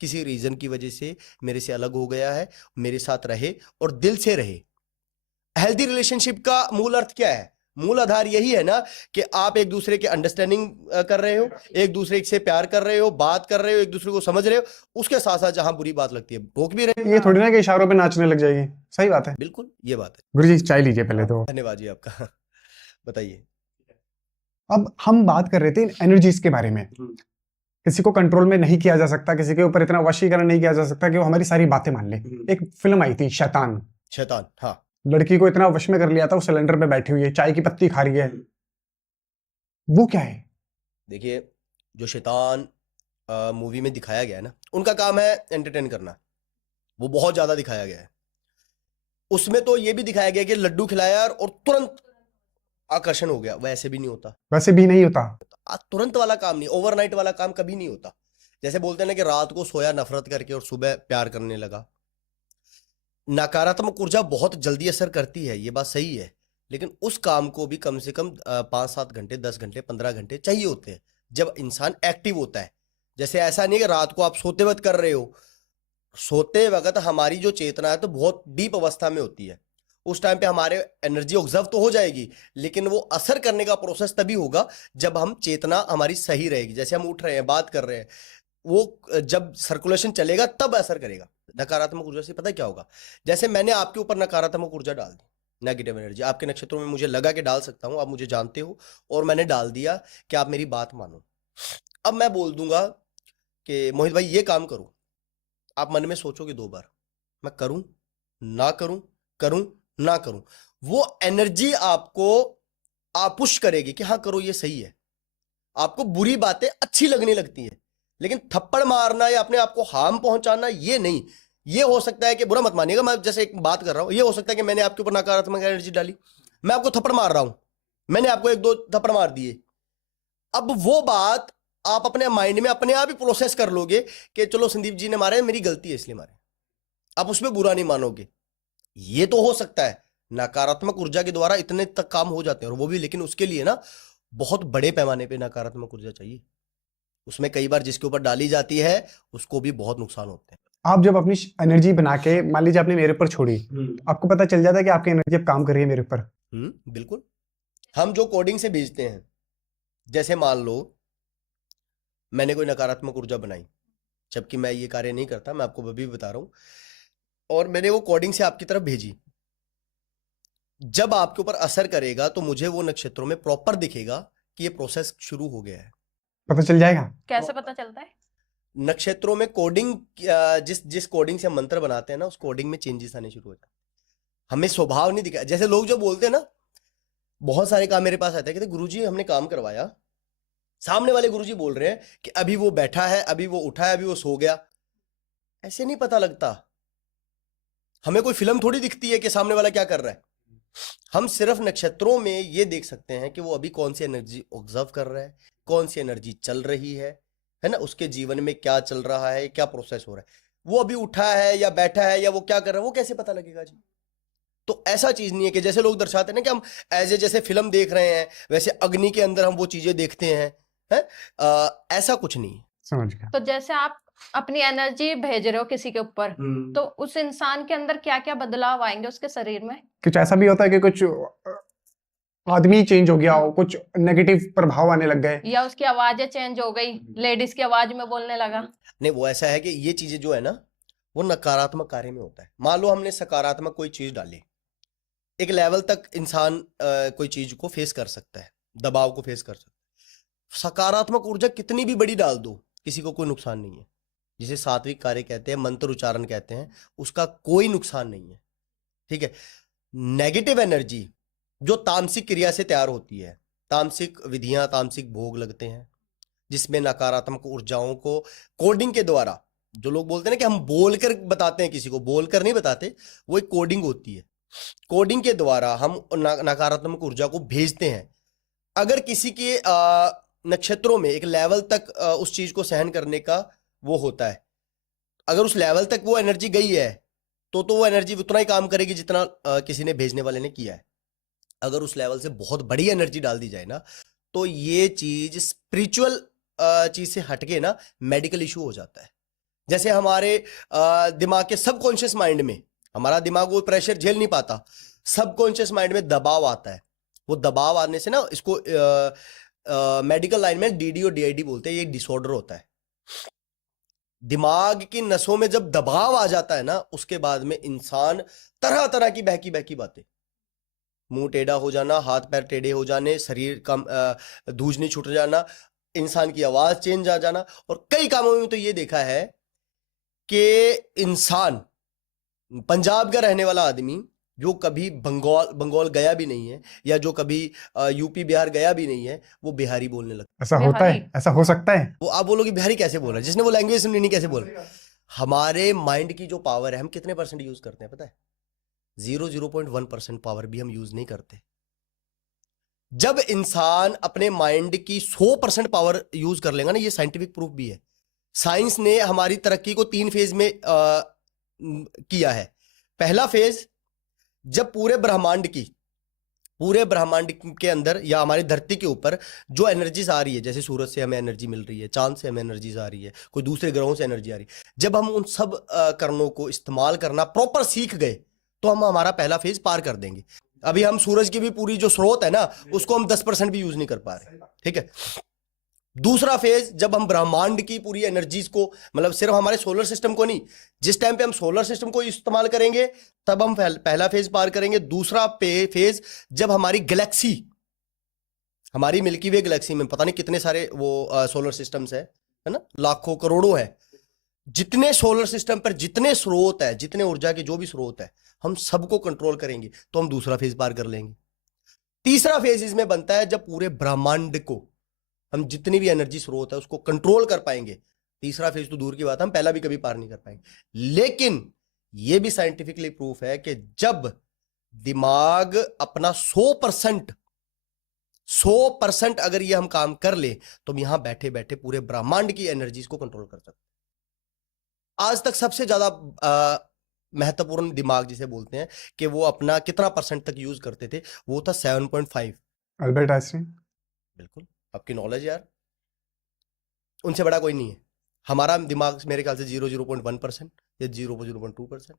किसी रीजन की वजह से मेरे से अलग हो गया है, मेरे साथ रहे और दिल से रहे। हेल्दी रिलेशनशिप का मूल अर्थ क्या है? मूल आधार यही है ना कि आप एक दूसरे के अंडरस्टैंडिंग कर रहे हो, एक दूसरे से प्यार कर रहे हो, बात कर रहे हो, एक दूसरे को समझ रहे हो। उसके साथ साथ जहां बुरी बात लगती है रोक भी रहे हो। ये थोड़ी ना कि इशारों पे नाचने लग जाएगी। सही बात है। बिल्कुल ये बात है। गुरु जी चाय लीजिए पहले तो। धन्यवाद जी आपका। बताइए। अब हम बात कर रहे थे एनर्जीज के बारे में। किसी को कंट्रोल में नहीं किया जा सकता, किसी के ऊपर इतना वशीकरण नहीं किया जा सकता कि वो हमारी सारी बातें मान ले। एक फिल्म आई थी शैतान। शैतान, हाँ। लड़की को इतना वश में कर लिया था, वो सिलेंडर पे बैठी हुई है, चाय की पत्ती खा रही है। वो क्या है? देखिए, जो शैतान मूवी में दिखाया गया है ना, उनका काम है एंटरटेन करना। वो बहुत ज्यादा दिखाया गया है। उसमें तो ये भी दिखाया गया कि लड्डू खिलाया और तुरंत आकर्षण हो गया। वैसे भी नहीं होता। वैसे भी नहीं होता। तुरंत वाला काम नहीं, ओवरनाइट वाला काम कभी नहीं होता। जैसे बोलते हैं ना कि रात को सोया नफरत करके और सुबह प्यार करने लगा। नकारात्मक ऊर्जा बहुत जल्दी असर करती है, ये बात सही है। लेकिन उस काम को भी कम से कम 5-7 घंटे, 10 घंटे, 15 घंटे चाहिए होते हैं जब इंसान एक्टिव होता है। जैसे ऐसा नहीं है कि रात को आप सोते वक्त कर रहे हो। सोते वक्त हमारी जो चेतना है तो बहुत डीप अवस्था में होती है। उस टाइम पे हमारे एनर्जी ऑब्जर्व तो हो जाएगी, लेकिन वो असर करने का प्रोसेस तभी होगा जब हम चेतना हमारी सही रहेगी। जैसे हम उठ रहे हैं, बात कर रहे हैं, वो जब सर्कुलेशन चलेगा तब असर करेगा। नकारात्मक ऊर्जा से पता क्या होगा? जैसे मैंने आपके ऊपर नकारात्मक ऊर्जा डाल दी, नेगेटिव एनर्जी आपके नक्षत्रों में मुझे लगा कि डाल सकता हूं, आप मुझे जानते हो और मैंने डाल दिया कि आप मेरी बात मानो। अब मैं बोल दूंगा कि मोहित भाई ये काम करो। आप मन में सोचोगे 2 बार, मैं करूं ना करूं, करूं ना करूं। वो एनर्जी आपको पुश करेगी कि हाँ करो, ये सही है। आपको बुरी बातें अच्छी लगने लगती है, लेकिन थप्पड़ मारना या अपने आप को हार्म पहुंचाना ये नहीं। ये हो सकता है कि, बुरा मत मानिएगा, मैं जैसे एक बात कर रहा हूं, ये हो सकता है कि मैंने आपके ऊपर नकारात्मक एनर्जी डाली, मैं आपको थप्पड़ मार रहा हूं, मैंने आपको 1-2 थप्पड़ मार दिए। अब वो बात आप अपने माइंड में अपने आप ही प्रोसेस कर लोगे कि चलो संदीप जी ने मारे, मेरी गलती है इसलिए मारे। आप उसमें बुरा नहीं मानोगे। ये तो हो सकता है। नकारात्मक ऊर्जा के द्वारा इतने तक काम हो जाते हैं, और वो भी, लेकिन उसके लिए ना बहुत बड़े पैमाने पे नकारात्मक ऊर्जा चाहिए। उसमें कई बार जिसके ऊपर डाली जाती है उसको भी बहुत नुकसान होते हैं। आप जब अपनी एनर्जी बना के, मान लीजिए आपने मेरे ऊपर छोड़ी, आपको पता चल जाता है कि आपकी एनर्जी अब काम कर रही है मेरे ऊपर। बिल्कुल। हम जो कोडिंग से भेजते हैं, जैसे मान लो मैंने कोई नकारात्मक ऊर्जा बनाई, जबकि मैं ये कार्य नहीं करता, मैं आपको अभी भी बता रहा हूं, और मैंने वो कोडिंग से आपकी तरफ भेजी। जब आपके ऊपर असर करेगा तो मुझे वो नक्षत्रों में प्रॉपर दिखेगा कि ये प्रोसेस शुरू हो गया है। पता चल जाएगा। कैसे पता चलता है? नक्षत्रों में कोडिंग, जिस कोडिंग से हम मंत्र बनाते हैं ना, उस कोडिंग में चेंजेस आने शुरू हो जाते हैं। हमें स्वभाव नहीं दिखा। जैसे लोग जो बोलते हैं ना, बहुत सारे काम मेरे पास आते हैं, कहते गुरुजी हमने काम करवाया, सामने वाले गुरुजी बोल रहे हैं कि अभी वो बैठा है, अभी वो उठा है, अभी वो सो गया। ऐसे नहीं पता लगता। हमें कोई फिल्म थोड़ी दिखती है कि सामने वाला क्या कर रहा है। हम सिर्फ नक्षत्रों में ये देख सकते हैं कि वो अभी कौन सी एनर्जी ऑब्जर्व कर रहा है, कौन सी एनर्जी चल रही है ना, उसके जीवन में क्या चल रहा है, क्या प्रोसेस हो रहा है। वो अभी उठा है या बैठा है या वो क्या कर रहा है, वो कैसे पता लगेगा जी? तो ऐसा चीज नहीं है कि जैसे लोग दर्शाते हैं ना कि हम एज ए जैसे फिल्म देख रहे हैं, वैसे अग्नि के अंदर हम वो चीजें देखते हैं, ऐसा कुछ नहीं है। समझ गया। तो जैसे आप अपनी एनर्जी भेज रहे हो किसी के ऊपर, तो उस इंसान के अंदर क्या क्या बदलाव आएंगे उसके शरीर में? कुछ ऐसा भी होता है कि कुछ आदमी चेंज हो गया हो, कुछ नेगेटिव प्रभाव आने लग गए। या उसकी आवाजें चेंज हो गई, लेडीज की आवाज में बोलने लगा। नहीं, वो ऐसा है कि ये चीजें जो है ना, वो नकारात्मक कार्य में होता है। मान लो हमने सकारात्मक कोई चीज डाली, एक लेवल तक इंसान कोई चीज को फेस कर सकता है, दबाव को फेस कर सकता है। सकारात्मक ऊर्जा कितनी भी बड़ी डाल दो, किसी को कोई नुकसान नहीं है। जिसे सात्विक कार्य कहते हैं, मंत्र उच्चारण कहते हैं, उसका कोई नुकसान नहीं है। ठीक है। नेगेटिव एनर्जी जो तामसिक क्रिया से तैयार होती है, तामसिक विधियां, तामसिक भोग लगते हैं, जिसमें नकारात्मक ऊर्जाओं को कोडिंग के द्वारा, जो लोग बोलते हैं ना कि हम बोलकर बताते हैं, किसी को बोलकर नहीं बताते, वो एक कोडिंग होती है। कोडिंग के द्वारा हम नकारात्मक ऊर्जा को भेजते हैं। अगर किसी के नक्षत्रों में एक लेवल तक उस चीज को सहन करने का वो होता है, अगर उस लेवल तक वो एनर्जी गई है तो वो एनर्जी उतना ही काम करेगी जितना किसी ने भेजने वाले ने किया है। अगर उस लेवल से बहुत बड़ी एनर्जी डाल दी जाए ना, तो ये चीज स्पिरिचुअल चीज से हटके ना मेडिकल इशू हो जाता है। जैसे हमारे दिमाग के सबकॉन्शियस माइंड में, हमारा दिमाग वो प्रेशर झेल नहीं पाता, सबकॉन्शियस माइंड में दबाव आता है। वो दबाव आने से ना, इसको मेडिकल लाइन में डीडी और डीआईडी बोलते हैं, ये डिसऑर्डर होता है। दिमाग की नसों में जब दबाव आ जाता है ना, उसके बाद में इंसान तरह तरह की बहकी बहकी बातें, मुंह टेढ़ा हो जाना, हाथ पैर टेढ़े हो जाने, शरीर का धूजनी छूट जाना, इंसान की आवाज चेंज आ जाना। और कई कामों में तो ये देखा है कि इंसान, पंजाब का रहने वाला आदमी जो कभी बंगाल गया भी नहीं है, या जो कभी यूपी बिहार गया भी नहीं है, वो बिहारी बोलने लगता ऐसा होता है? बिहारी। ऐसा हो सकता है? है। वो आप बोलोगे बिहारी कैसे बोल रहा है, जिसने वो लैंग्वेज सुनी नहीं कैसे बोल रहा है? हमारे माइंड की जो पावर है, हम कितने परसेंट यूज करते हैं पता है? 0.1% पावर भी हम यूज नहीं करते। जब इंसान अपने माइंड की 100% पावर यूज कर लेगा ना, ये साइंटिफिक प्रूफ भी है। साइंस ने हमारी तरक्की को 3 फेज में किया है। पहला फेज, जब पूरे ब्रह्मांड के अंदर या हमारी धरती के ऊपर जो एनर्जीज आ रही है, जैसे सूरज से हमें एनर्जी मिल रही है, चांद से हमें एनर्जीज आ रही है, कोई दूसरे ग्रहों से एनर्जी आ रही है, जब हम उन सब करणों को इस्तेमाल करना प्रॉपर सीख गए, तो हम हमारा पहला फेज पार कर देंगे। अभी हम सूरज की भी पूरी जो स्रोत है ना, उसको हम 10% भी यूज नहीं कर पा रहे। ठीक है। दूसरा फेज, जब हम ब्रह्मांड की पूरी एनर्जीज को, मतलब सिर्फ हमारे सोलर सिस्टम को नहीं, जिस टाइम पे हम सोलर सिस्टम को इस्तेमाल करेंगे, तब हम पहला फेज पार करेंगे। दूसरा फेज, जब हमारी गैलेक्सी, हमारी मिल्की वे गैलेक्सी में पता नहीं कितने सारे वो सोलर सिस्टम्स है ना, लाखों करोड़ों है। जितने सोलर सिस्टम पर जितने स्रोत है, जितने ऊर्जा के जो भी स्रोत है, हम सबको कंट्रोल करेंगे, तो हम दूसरा फेज पार कर लेंगे। तीसरा फेज इसमें बनता है, जब पूरे ब्रह्मांड को हम जितनी भी एनर्जी स्रोत है उसको कंट्रोल कर पाएंगे। तीसरा फेज तो दूर की बात है, हम पहला भी कभी पार नहीं कर पाएंगे। लेकिन यह भी साइंटिफिकली प्रूफ है कि जब दिमाग अपना 100% अगर ये हम काम कर ले, तो हम यहां बैठे बैठे पूरे ब्रह्मांड की एनर्जीज को कंट्रोल कर सकते हैं। आज तक सबसे ज्यादा महत्वपूर्ण दिमाग जिसे बोलते हैं, कि वो अपना कितना % तक यूज करते थे, वो था 7.5। Albert Einstein. बिल्कुल, आपकी नॉलेज यार, उनसे बड़ा कोई नहीं है। हमारा दिमाग मेरे ख्याल से 0.1% या 0.2%।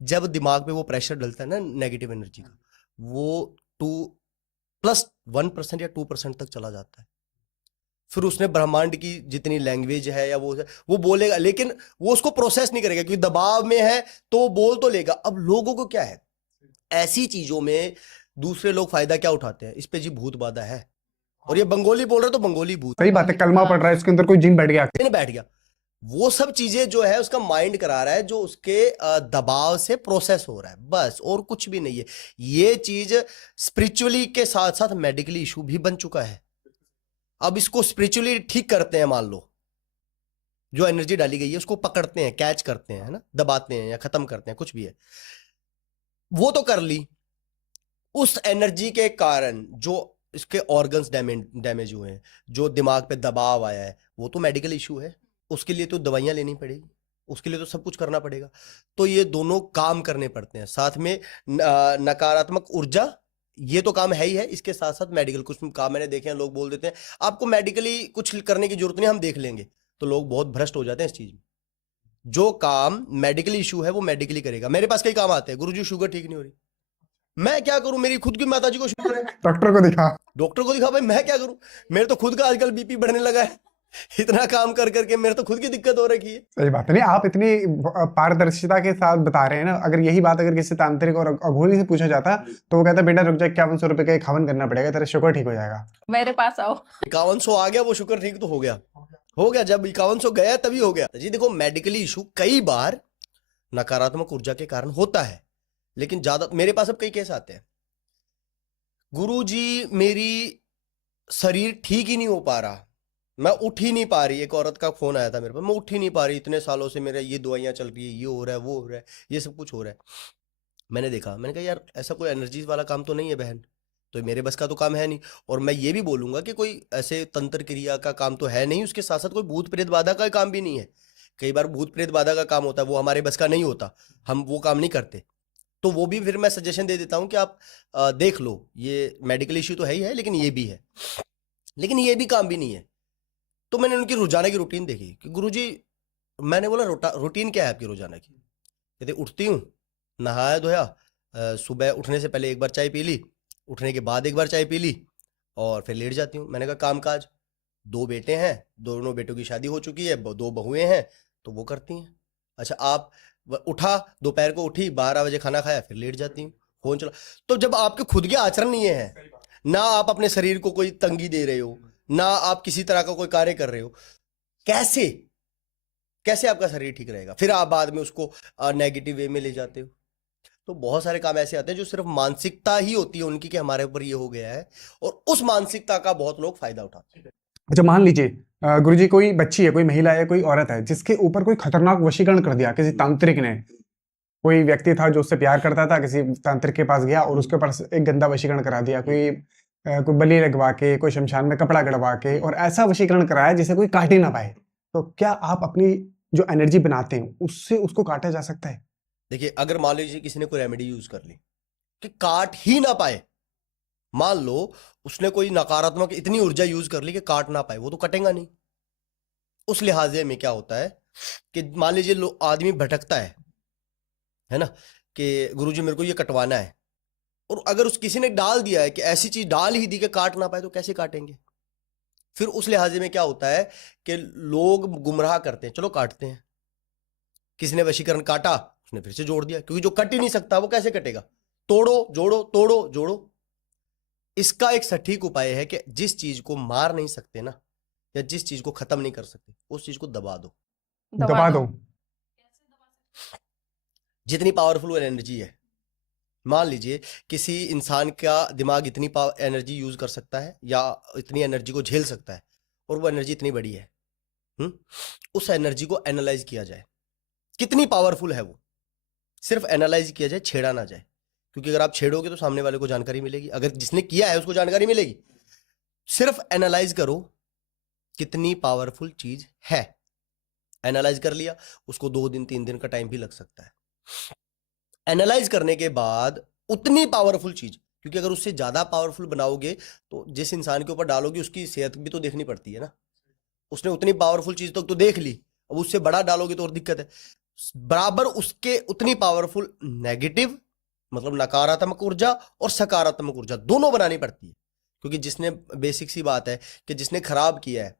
जब दिमाग पे वो प्रेशर डलता है ना नेगेटिव एनर्जी का, वो 2+1% या 2% तक चला जाता है। फिर उसने ब्रह्मांड की जितनी लैंग्वेज है या वो बोलेगा, लेकिन वो उसको प्रोसेस नहीं करेगा, क्योंकि दबाव में है तो वो बोल तो लेगा। अब लोगों को क्या है, ऐसी चीजों में दूसरे लोग फायदा क्या उठाते हैं, इस पे जी भूत बाधा है, और ये बंगोली बोल रहे तो बंगोली भूत। सही बात है, कलमा पढ़ रहा है, इसके अंदर कोई जिन बैठ गया, बैठ गया। वो सब चीजें जो है उसका माइंड करा रहा है, जो उसके दबाव से प्रोसेस हो रहा है, बस, और कुछ भी नहीं है। ये चीज स्पिरिचुअली के साथ साथ मेडिकली इशू भी बन चुका है। अब इसको स्पिरिचुअली ठीक करते हैं, मान लो जो एनर्जी डाली गई है उसको पकड़ते हैं, कैच करते हैं, है ना, दबाते हैं या खत्म करते हैं, कुछ भी है, वो तो कर ली। उस एनर्जी के कारण जो इसके ऑर्गन्स डैमेज हुए हैं, जो दिमाग पे दबाव आया है, वो तो मेडिकल इशू है। उसके लिए तो दवाइयां लेनी पड़ेगी, उसके लिए तो सब कुछ करना पड़ेगा। तो ये दोनों काम करने पड़ते हैं साथ में। नकारात्मक ऊर्जा, ये तो काम है ही है, इसके साथ साथ मेडिकल कुछ काम मैंने देखे हैं, लोग बोल देते हैं आपको मेडिकली कुछ करने की जरूरत नहीं, हम देख लेंगे, तो लोग बहुत भ्रष्ट हो जाते हैं इस चीज में। जो काम मेडिकली इशू है वो मेडिकली करेगा। मेरे पास कई काम आते हैं, गुरुजी शुगर ठीक नहीं हो रही, मैं क्या करूं, मेरी खुद की माताजी को शुगर है, डॉक्टर को दिखा। डॉक्टर को दिखा, भाई मैं क्या करूं, मेरे तो खुद का आजकल बीपी बढ़ने लगा है, इतना काम कर करके मेरे तो खुद की दिक्कत हो रखी है। सही बात है। नहीं, आप इतनी पारदर्शिता के साथ बता रहे हैं ना, अगर यही बात अगर किसी तांत्रिक और अघोरी से पूछा जाता तो वो कहता बेटा रुक जा, 5100 रुपए का एक हवन करना पड़ेगा, तेरा शुगर ठीक हो जाएगा। मेरे पास आओ। 5100 आ गया, वो शुगर ठीक तो हो गया, हो गया, जब 5100 गया तभी हो गया जी। देखो मेडिकली इशू कई बार नकारात्मक ऊर्जा के कारण होता है, लेकिन ज्यादा मेरे पास अब कई केस आते हैं, गुरुजी मेरी शरीर ठीक ही नहीं हो पा रहा, मैं उठ ही नहीं पा रही। एक औरत का फोन आया था मेरे पास, मैं उठ ही नहीं पा रही, इतने सालों से मेरा ये दवाइयां चल रही है, ये हो रहा है, वो हो रहा है, ये सब कुछ हो रहा है। मैंने देखा, मैंने कहा यार ऐसा कोई एनर्जीज वाला काम तो नहीं है बहन, तो ये मेरे बस का तो काम है नहीं। और मैं ये भी बोलूंगा कि कोई ऐसे तंत्र क्रिया का काम तो है नहीं, उसके साथ साथ कोई भूत प्रेत बाधा का काम भी नहीं है। कई बार भूत प्रेत बाधा का काम होता है, वो हमारे बस का नहीं होता, हम वो काम नहीं करते, तो वो भी फिर मैं सजेशन दे देता हूँ कि आप देख लो, ये मेडिकल इश्यू तो है ही है, लेकिन ये भी है, लेकिन ये भी काम भी नहीं है। तो मैंने उनकी रोजाना की रूटीन देखी कि गुरुजी, मैंने बोला रूटीन क्या है आपकी रोजाना की? कहते उठती हूँ, नहाया धोया, सुबह उठने से पहले एक बार चाय पी ली, उठने के बाद एक बार चाय पी ली, और फिर लेट जाती हूँ। मैंने कहा काम काज, 2 बेटे हैं, दोनों बेटों की शादी हो चुकी है, 2 बहुएं हैं, तो वो करती हैं। अच्छा, आप उठा, दोपहर को उठी, 12 बजे खाना खाया, फिर लेट जाती हूँ, फोन चला। तो जब आपके खुद के आचरण ये है ना, आप अपने शरीर को कोई तंगी दे रहे हो, ना आप किसी तरह का कोई कार्य कर रहे हो, कैसे कैसे आपका शरीर ठीक रहेगा? फिर आप बाद में उसको नेगेटिव वे में ले जाते हो। तो बहुत सारे काम ऐसे आते हैं जो सिर्फ मानसिकता ही होती है उनकी कि हमारे ऊपर ये हो गया है, और उस मानसिकता का बहुत लोग फायदा उठाते हैं। अच्छा, मान लीजिए गुरुजी कोई बच्ची है, कोई महिला है, कोई औरत है जिसके ऊपर कोई खतरनाक वशीकरण कर दिया किसी तांत्रिक ने। कोई व्यक्ति था जो उससे प्यार करता था, किसी तांत्रिक के पास गया और उसके ऊपर एक गंदा वशीकरण करा दिया, कोई बलि लगवा के, कोई शमशान में कपड़ा गड़वा के, और ऐसा वशीकरण कराया जिसे कोई काट ही ना पाए। तो क्या आप अपनी जो एनर्जी बनाते हैं उससे उसको काटा जा सकता है? देखिए, अगर मान लीजिए किसी ने कोई रेमेडी यूज कर ली कि काट ही ना पाए, मान लो उसने कोई नकारात्मक इतनी ऊर्जा यूज कर ली कि काट ना पाए, वो तो कटेगा नहीं। उस लिहाजे में क्या होता है कि मान लीजिए आदमी भटकता है ना, कि गुरुजी मेरे को ये कटवाना है, और अगर उस किसी ने डाल दिया है कि ऐसी चीज डाल ही दी कि काट ना पाए, तो कैसे काटेंगे? फिर उस लिहाजे में क्या होता है कि लोग गुमराह करते हैं, चलो काटते हैं। किसी ने वशीकरण काटा, उसने फिर से जोड़ दिया, क्योंकि जो कट ही नहीं सकता वो कैसे कटेगा? तोड़ो जोड़ो, तोड़ो जोड़ो। इसका एक सटीक उपाय है कि जिस चीज को मार नहीं सकते ना, या जिस चीज को खत्म नहीं कर सकते, उस चीज को दबा दो। दबा दो। जितनी पावरफुल एनर्जी है, मान लीजिए किसी इंसान का दिमाग इतनी एनर्जी यूज कर सकता है या इतनी एनर्जी को झेल सकता है, और वो एनर्जी इतनी बड़ी है, उस एनर्जी को एनालाइज किया जाए, कितनी पावरफुल है वो, सिर्फ एनालाइज किया जाए, छेड़ा ना जाए। क्योंकि अगर आप छेड़ोगे तो सामने वाले को जानकारी मिलेगी, अगर जिसने किया है उसको जानकारी मिलेगी। सिर्फ एनालाइज करो कितनी पावरफुल चीज है। एनालाइज कर लिया, उसको 2 दिन 3 दिन का टाइम भी लग सकता है। एनालाइज करने के बाद उतनी पावरफुल चीज, क्योंकि अगर उससे ज्यादा पावरफुल बनाओगे तो जिस इंसान के ऊपर डालोगे उसकी सेहत भी तो देखनी पड़ती है ना। उसने उतनी पावरफुल चीज तो देख ली, अब उससे बड़ा डालोगे तो और दिक्कत है। बराबर उसके उतनी पावरफुल नेगेटिव मतलब नकारात्मक ऊर्जा और सकारात्मक ऊर्जा दोनों बनानी पड़ती है। क्योंकि जिसने, बेसिक सी बात है कि जिसने खराब किया है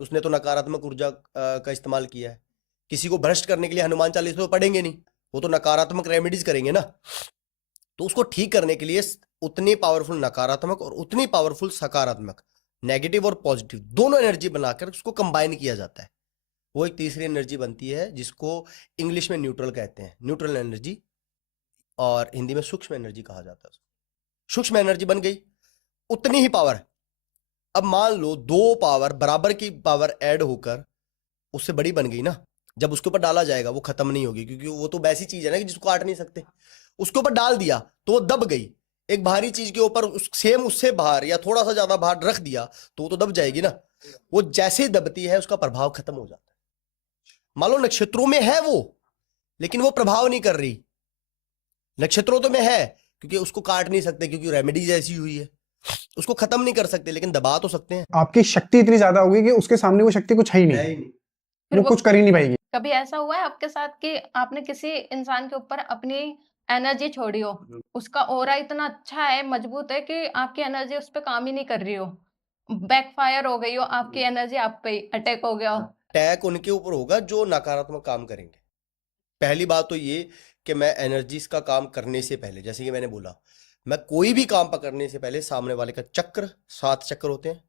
उसने तो नकारात्मक ऊर्जा का इस्तेमाल किया है। किसी को भ्रष्ट करने के लिए हनुमान चालीसा तो पढ़ेंगे नहीं, वो तो नकारात्मक रेमेडीज करेंगे ना। तो उसको ठीक करने के लिए उतनी पावरफुल नकारात्मक और उतनी पावरफुल सकारात्मक, नेगेटिव और पॉजिटिव दोनों एनर्जी बनाकर उसको कंबाइन किया जाता है। वो एक तीसरी एनर्जी बनती है जिसको इंग्लिश में न्यूट्रल कहते हैं, न्यूट्रल एनर्जी, और हिंदी में सूक्ष्म एनर्जी कहा जाता है। सूक्ष्म एनर्जी बन गई, उतनी ही पावर। अब मान लो 2 पावर बराबर की पावर ऐड होकर उससे बड़ी बन गई ना, जब उसके ऊपर डाला जाएगा वो खत्म नहीं होगी, क्योंकि वो तो वैसी चीज है ना कि जिसको काट नहीं सकते। उसके ऊपर डाल दिया तो वो दब गई। एक भारी चीज के ऊपर सेम उससे भार या थोड़ा सा ज्यादा भार रख दिया तो वो तो दब जाएगी ना। वो जैसे ही दबती है उसका प्रभाव खत्म हो जाता है। मान लो नक्षत्रों में है वो, लेकिन वो प्रभाव नहीं कर रही। नक्षत्रों तो में है क्योंकि उसको काट नहीं सकते, क्योंकि रेमेडीज ऐसी हुई है, उसको खत्म नहीं कर सकते, लेकिन दबा तो सकते हैं। आपकी शक्ति इतनी ज्यादा होगी कि उसके सामने वो शक्ति कुछ है ही नहीं, फिर वो कुछ कर ही नहीं पाएगी। कभी ऐसा हुआ है आपके साथ कि आपने किसी इंसान के ऊपर अपनी एनर्जी छोड़ियो, उसका ऑरा इतना अच्छा है, मजबूत है कि आपकी एनर्जी उस पे काम ही नहीं कर रही हो, बैकफायर हो गई हो, आपकी एनर्जी आप पे अटैक हो गया हो। अटैक उनके ऊपर होगा जो नकारात्मक काम करेंगे। पहली बात तो ये कि मैं एनर्जीज का काम करने से पहले, जैसे कि मैंने बोला, मैं कोई भी काम पकड़ने से पहले सामने वाले का चक्र, 7 चक्र होते हैं,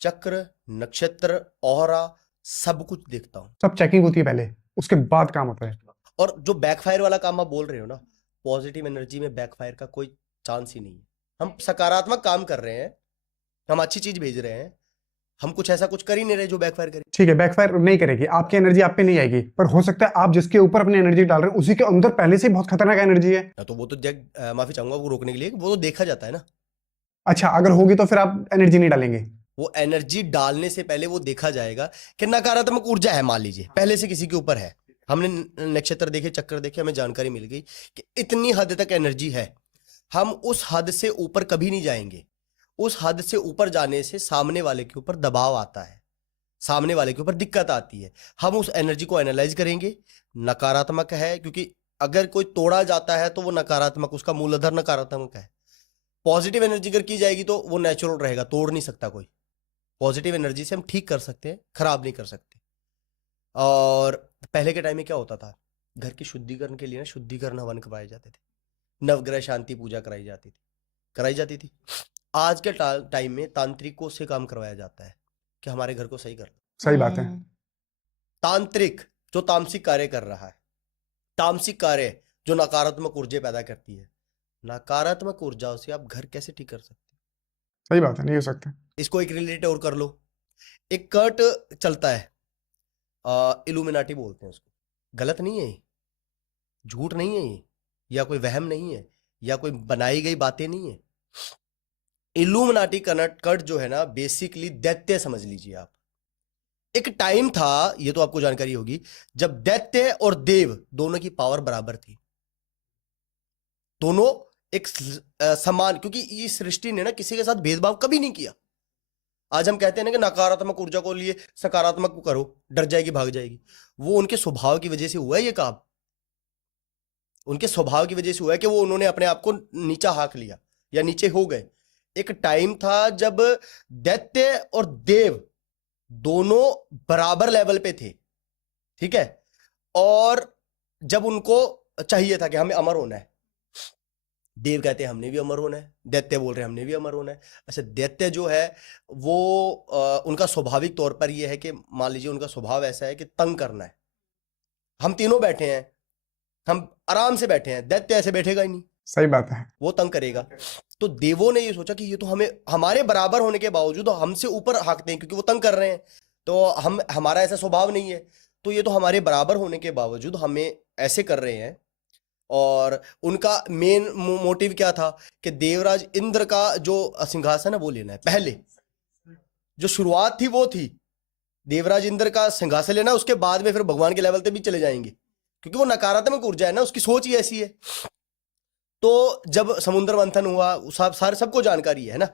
चक्र, नक्षत्र, ऑरा, सब कुछ देखता हूं। सब चेकिंग होती है पहले, उसके बाद काम होता है। और जो बैकफायर वाला काम आप बोल रहे हो ना, पॉजिटिव एनर्जी में बैकफायर का कोई चांस ही नहीं है। हम सकारात्मक काम कर रहे हैं, हम अच्छी चीज भेज रहे हैं, हम कुछ ऐसा कुछ कर ही नहीं रहे जो बैकफायर करे। ठीक है, बैकफायर नहीं करेगी, आपकी एनर्जी आप पे नहीं आएगी, पर हो सकता है आप जिसके ऊपर अपनी एनर्जी डाल रहे हैं उसी के अंदर पहले से ही बहुत खतरनाक एनर्जी है। तो वो तो माफी चाहूंगा वो रोकने के लिए, वो तो देखा जाता है ना। अच्छा, अगर होगी तो फिर आप एनर्जी नहीं डालेंगे? वो एनर्जी डालने से पहले वो देखा जाएगा कि नकारात्मक ऊर्जा है, मान लीजिए पहले से किसी के ऊपर है, हमने नक्षत्र देखे, चक्कर देखे, हमें जानकारी मिल गई कि इतनी हद तक एनर्जी है, हम उस हद से ऊपर कभी नहीं जाएंगे। उस हद से ऊपर जाने से सामने वाले के ऊपर दबाव आता है, सामने वाले के ऊपर दिक्कत आती है। हम उस एनर्जी को एनालाइज करेंगे, नकारात्मक है, क्योंकि अगर कोई तोड़ा जाता है तो वो नकारात्मक, उसका मूलाधार नकारात्मक है। पॉजिटिव एनर्जी अगर की जाएगी तो वो नेचुरल रहेगा, तोड़ नहीं सकता कोई। पॉजिटिव एनर्जी से हम ठीक कर सकते हैं, खराब नहीं कर सकते। और पहले के टाइम में क्या होता था, घर की शुद्धिकरण के लिए ना शुद्धिकरण हवन करवाए जाते थे, नवग्रह शांति पूजा कराई जाती थी। आज के टाइम में तांत्रिकों से काम करवाया जाता है कि हमारे घर को सही कर। सही बात है। तांत्रिक जो तामसिक कार्य कर रहा है, तामसिक कार्य जो नकारात्मक ऊर्जा पैदा करती है, नकारात्मक ऊर्जाओं से आप घर कैसे ठीक कर सकते हैं? सही बात है, नहीं हो सकता। इसको एक रिलेटेड और कर लो। एक कर्ट चलता है, इल्यूमिनाटी बोलते हैं उसको। गलत नहीं है ये, झूठ नहीं है ये, या कोई वहम नहीं है, या कोई बनाई गई बातें नहीं है। इल्यूमिनाटी कर्ट जो है ना, बेसिकली दैत्य समझ लीजिए आप। एक टाइम था, ये तो आपको जानकारी होगी, जब दैत्य और देव दोनों की पावर बराबर थी, दोनों एक समान, क्योंकि इस सृष्टि ने ना किसी के साथ भेदभाव कभी नहीं किया। आज हम कहते हैं ना कि नकारात्मक ऊर्जा को लिए सकारात्मक को करो, डर जाएगी भाग जाएगी। वो उनके स्वभाव की वजह से हुआ है ये काम, उनके स्वभाव की वजह से हुआ है कि वो उन्होंने अपने आप को नीचा हाक लिया या नीचे हो गए। एक टाइम था जब दैत्य और देव दोनों बराबर लेवल पे थे, ठीक है, और जब उनको चाहिए था कि हमें अमर होना है, देव कहते हैं हमने भी अमर होना है, दैत्य बोल रहे हैं हमने भी अमर होना है। अच्छा, दैत्य जो है वो उनका स्वाभाविक तौर पर ये है कि मान लीजिए उनका स्वभाव ऐसा है कि तंग करना है। हम तीनों बैठे हैं, हम आराम से बैठे हैं, दैत्य ऐसे बैठेगा ही नहीं, सही बात है। वो तंग करेगा। तो देवों ने ये सोचा कि ये तो हमें हमारे बराबर होने के बावजूद हमसे ऊपर हाकते हैं, क्योंकि वो तंग कर रहे हैं, तो हमारा ऐसा स्वभाव नहीं है, तो ये तो हमारे बराबर होने के बावजूद हमें ऐसे कर रहे हैं। और उनका मेन मोटिव क्या था कि देवराज इंद्र का जो सिंहासन है वो लेना है। पहले जो शुरुआत थी वो थी देवराज इंद्र का सिंहासन लेना, उसके बाद में फिर भगवान के लेवल पे भी चले जाएंगे, क्योंकि वो नकारात्मक ऊर्जा है ना, उसकी सोच ही ऐसी है। तो जब समुद्र मंथन हुआ, सबको जानकारी है ना,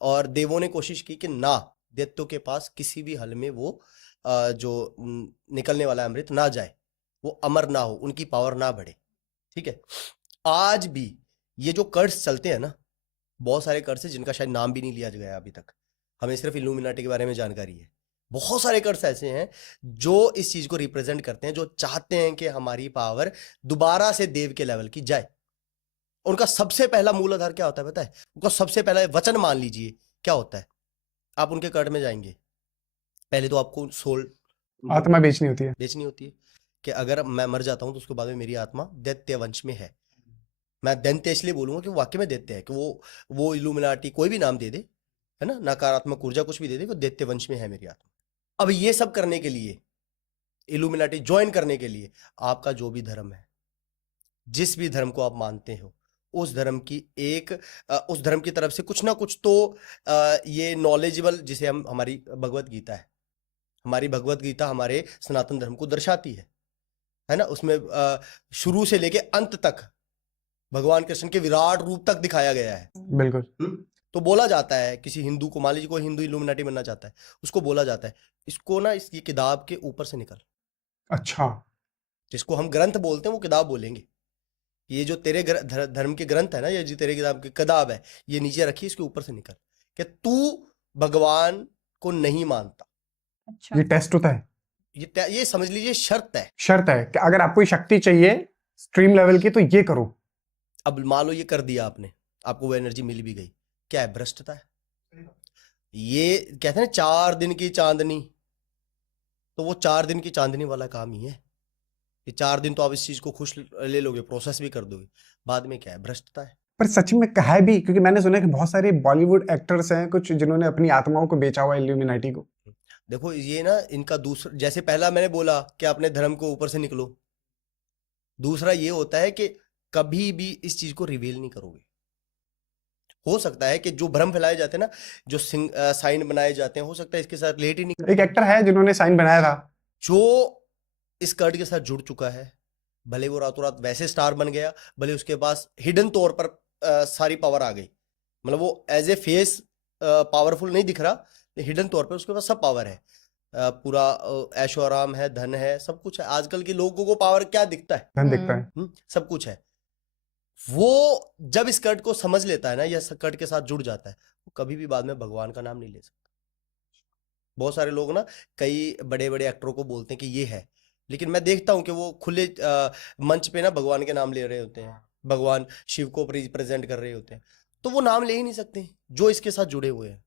और देवों ने कोशिश की कि ना, दैत्यों के पास किसी भी हल में वो जो निकलने वाला अमृत ना जाए, वो अमर ना हो, उनकी पावर ना बढ़े, ठीक है। आज भी ये जो कर्स चलते हैं ना, बहुत सारे कर्स हैं जिनका शायद नाम भी नहीं लिया गया अभी तक, हमें सिर्फ इल्यूमिनाटी के बारे में जानकारी है। बहुत सारे कर्स ऐसे हैं जो इस चीज को रिप्रेजेंट करते हैं, जो चाहते हैं कि हमारी पावर दोबारा से देव के लेवल की जाए। उनका सबसे पहला मूल आधार क्या होता है पता है? उनका सबसे पहला वचन मान लीजिए क्या होता है। आप उनके कर्ट में जाएंगे, पहले तो आपको सोल, आत्मा बेचनी होती है कि अगर मैं मर जाता हूं तो उसके बाद में मेरी आत्मा दैत्य वंश में है। मैं दैत्य इसलिए बोलूंगा कि वो वाकई में दैत्य है, कि वो इल्यूमिनाटी कोई भी नाम दे दे, है ना, नकारात्मक ऊर्जा कुछ भी दे दे, वो दैत्य वंश में है मेरी आत्मा। अब ये सब करने के लिए, इल्यूमिनाटी ज्वाइन करने के लिए, आपका जो भी धर्म है, जिस भी धर्म को आप मानते हो, उस धर्म की तरफ से कुछ ना कुछ तो ये नॉलेजेबल, जिसे हम हमारी भगवत गीता है, हमारी भगवत गीता हमारे सनातन धर्म को दर्शाती है ना। उसमें शुरू से लेके अंत तक भगवान कृष्ण के विराट रूप तक दिखाया गया है। बिल्कुल। तो बोला जाता है किसी हिंदू को, मान लीजिए कोई हिंदू इल्यूमिनाटी बनना चाहता है, उसको बोला जाता है इसको ना इसकी किताब के ऊपर से निकल। अच्छा। जिसको हम ग्रंथ बोलते हैं वो किताब बोलेंगे, ये जो तेरे धर्म के ग्रंथ है ना, ये जो तेरे किताब है, ये नीचे रखी, इसके ऊपर से निकल कि तू भगवान को नहीं मानता। अच्छा। ये टेस्ट होता है, ये समझ लीजिए शर्त है। शर्त है कि अगर आपको ये शक्ति चाहिए स्ट्रीम लेवल की तो ये करो। अब मान लो ये कर दिया आपने, आपको वो एनर्जी मिल भी गई, क्या है? भ्रष्टता है। ये कहते हैं 4 दिन की चांदनी, तो वो 4 दिन की चांदनी वाला काम ही है। ये 4 दिन तो आप इस चीज को खुश ले लोगे, प्रोसेस भी कर दोगे, बाद में क्या है? भ्रष्टता है। पर सच में है भी, क्योंकि मैंने सुना है कि बहुत सारे बॉलीवुड एक्टर्स हैं कुछ जिन्होंने अपनी आत्माओं को बेचा हुआ है इल्यूमिनाटी को। देखो ये ना इनका दूसरा, जैसे पहला मैंने बोला कि अपने धर्म को ऊपर से निकलो, दूसरा ये होता है कि कभी भी इस चीज को रिवील नहीं करोगे। हो सकता है कि जो भ्रम फैलाए जाते हैं ना, जो साइन बनाए जाते हैं, हो सकता है इसके साथ रिलेट ही नहीं। एक एक्टर है जिन्होंने साइन बनाया था, जो इस कर्ड के साथ जुड़ चुका है, भले वो रातों रात वैसे स्टार बन गया, भले उसके पास हिडन तौर पर सारी पावर आ गई, मतलब वो एज ए फेस पावरफुल नहीं दिख रहा, हिडन तौर पर उसके पास सब पावर है, पूरा ऐशो आराम है, धन है, सब कुछ है। आजकल के लोगों को पावर क्या दिखता है? धन दिखता है। सब कुछ है। वो जब इस कर्ड को समझ लेता है ना, या कर्ड के साथ जुड़ जाता है, वो कभी भी बाद में भगवान का नाम नहीं ले सकता। बहुत सारे लोग ना कई बड़े बड़े एक्टरों को बोलते हैं कि ये है, लेकिन मैं देखता हूं कि वो खुले मंच पे ना भगवान के नाम ले रहे होते हैं, भगवान शिव को प्रेजेंट कर रहे होते हैं, तो वो नाम ले ही नहीं सकते जो इसके साथ जुड़े हुए हैं।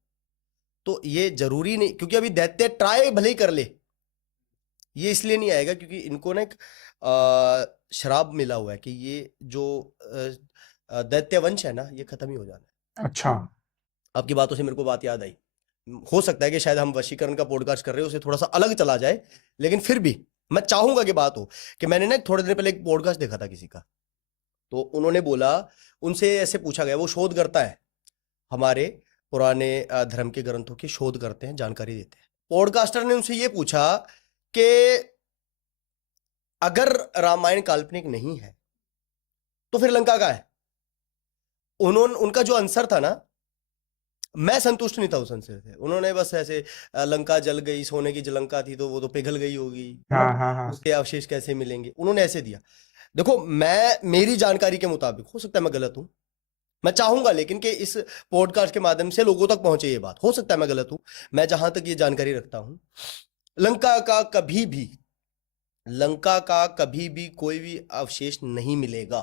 तो ये जरूरी नहीं, क्योंकि अभी दैत्य ट्राई भले ही कर ले, ये इसलिए नहीं आएगा क्योंकि इनको ना एक श्राप मिला हुआ है कि ये जो दैत्य वंश है ना, ये खत्म ही हो जाना है। अच्छा, आपकी बातों से मेरे को बात याद आई, हो सकता है कि शायद हम वशीकरण का पॉडकास्ट कर रहे हो, उसे थोड़ा सा अलग चला जाए, लेकिन फिर भी मैं चाहूंगा कि बात हो कि मैंने ना थोड़े दिन पहले एक पॉडकास्ट देखा था किसी का, तो उन्होंने बोला, उनसे ऐसे पूछा गया, वो शोध करता है, हमारे पुराने धर्म के ग्रंथों की शोध करते हैं, जानकारी देते हैं। पॉडकास्टर ने उनसे ये पूछा कि अगर रामायण काल्पनिक नहीं है तो फिर लंका का है? उनका जो आंसर था ना, मैं संतुष्ट नहीं था उस आंसर से। उन्होंने बस ऐसे लंका जल गई, सोने की लंका थी तो वो तो पिघल गई होगी, हाँ। उसके अवशेष कैसे मिलेंगे, उन्होंने ऐसे दिया। देखो मेरी जानकारी के मुताबिक, हो सकता है मैं गलत हूं, मैं चाहूंगा लेकिन कि इस पॉडकास्ट के माध्यम से लोगों तक पहुंचे ये बात, हो सकता है मैं गलत हूं, मैं जहां तक ये जानकारी रखता हूं, लंका का कभी भी कोई भी अवशेष नहीं मिलेगा।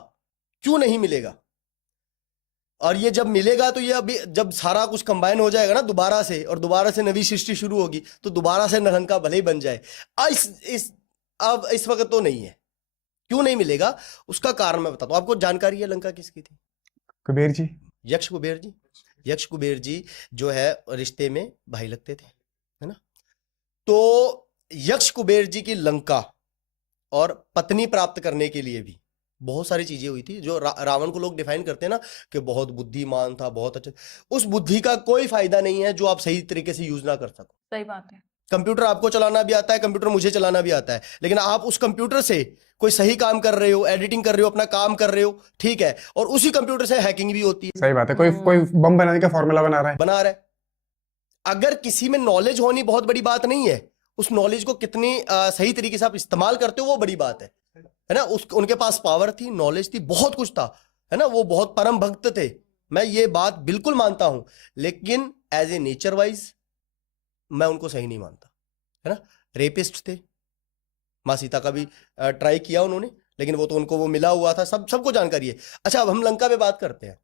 क्यों नहीं मिलेगा? और ये जब मिलेगा तो ये अभी जब सारा कुछ कंबाइन हो जाएगा ना दोबारा से, और दोबारा से नवी सृष्टि शुरू होगी, तो दोबारा से लंका भले ही बन जाए, अब इस वक्त तो नहीं है। क्यों नहीं मिलेगा उसका कारण मैं बताता हूं आपको। जानकारी है लंका किसकी थी? कुबेर जी। यक्ष कुबेर जी। यक्ष कुबेर जी जो है रिश्ते में भाई लगते थे, है ना? तो यक्ष कुबेर जी की लंका और पत्नी प्राप्त करने के लिए भी बहुत सारी चीजें हुई थी। जो रावण को लोग डिफाइन करते हैं ना कि बहुत बुद्धिमान था, बहुत अच्छा, उस बुद्धि का कोई फायदा नहीं है जो आप सही तरीके से यूज ना कर सको। सही बात है। कंप्यूटर आपको चलाना भी आता है, कंप्यूटर मुझे चलाना भी आता है, लेकिन आप उस कंप्यूटर से कोई सही काम कर रहे हो, एडिटिंग कर रहे हो, अपना काम कर रहे हो, ठीक है, और उसी कंप्यूटर से हैकिंग भी होती है। सही बात है, कोई बम बनाने का फॉर्मूला बना रहा है। अगर किसी में नॉलेज होनी बहुत बड़ी बात नहीं है, उस नॉलेज को कितनी सही तरीके से आप इस्तेमाल करते हो वो बड़ी बात है ना? उनके पास पावर थी, नॉलेज थी, बहुत कुछ था, है ना? वो बहुत परम भक्त थे, मैं ये बात बिल्कुल मानता हूं, लेकिन एज ए नेचर वाइज मैं उनको सही नहीं मानता, है ना? रेपिस्ट थे, माँ सीता का भी ट्राई किया उन्होंने, लेकिन वो तो उनको वो मिला हुआ था, सबको जानकारी है। अच्छा, अब हम लंका पे बात करते हैं।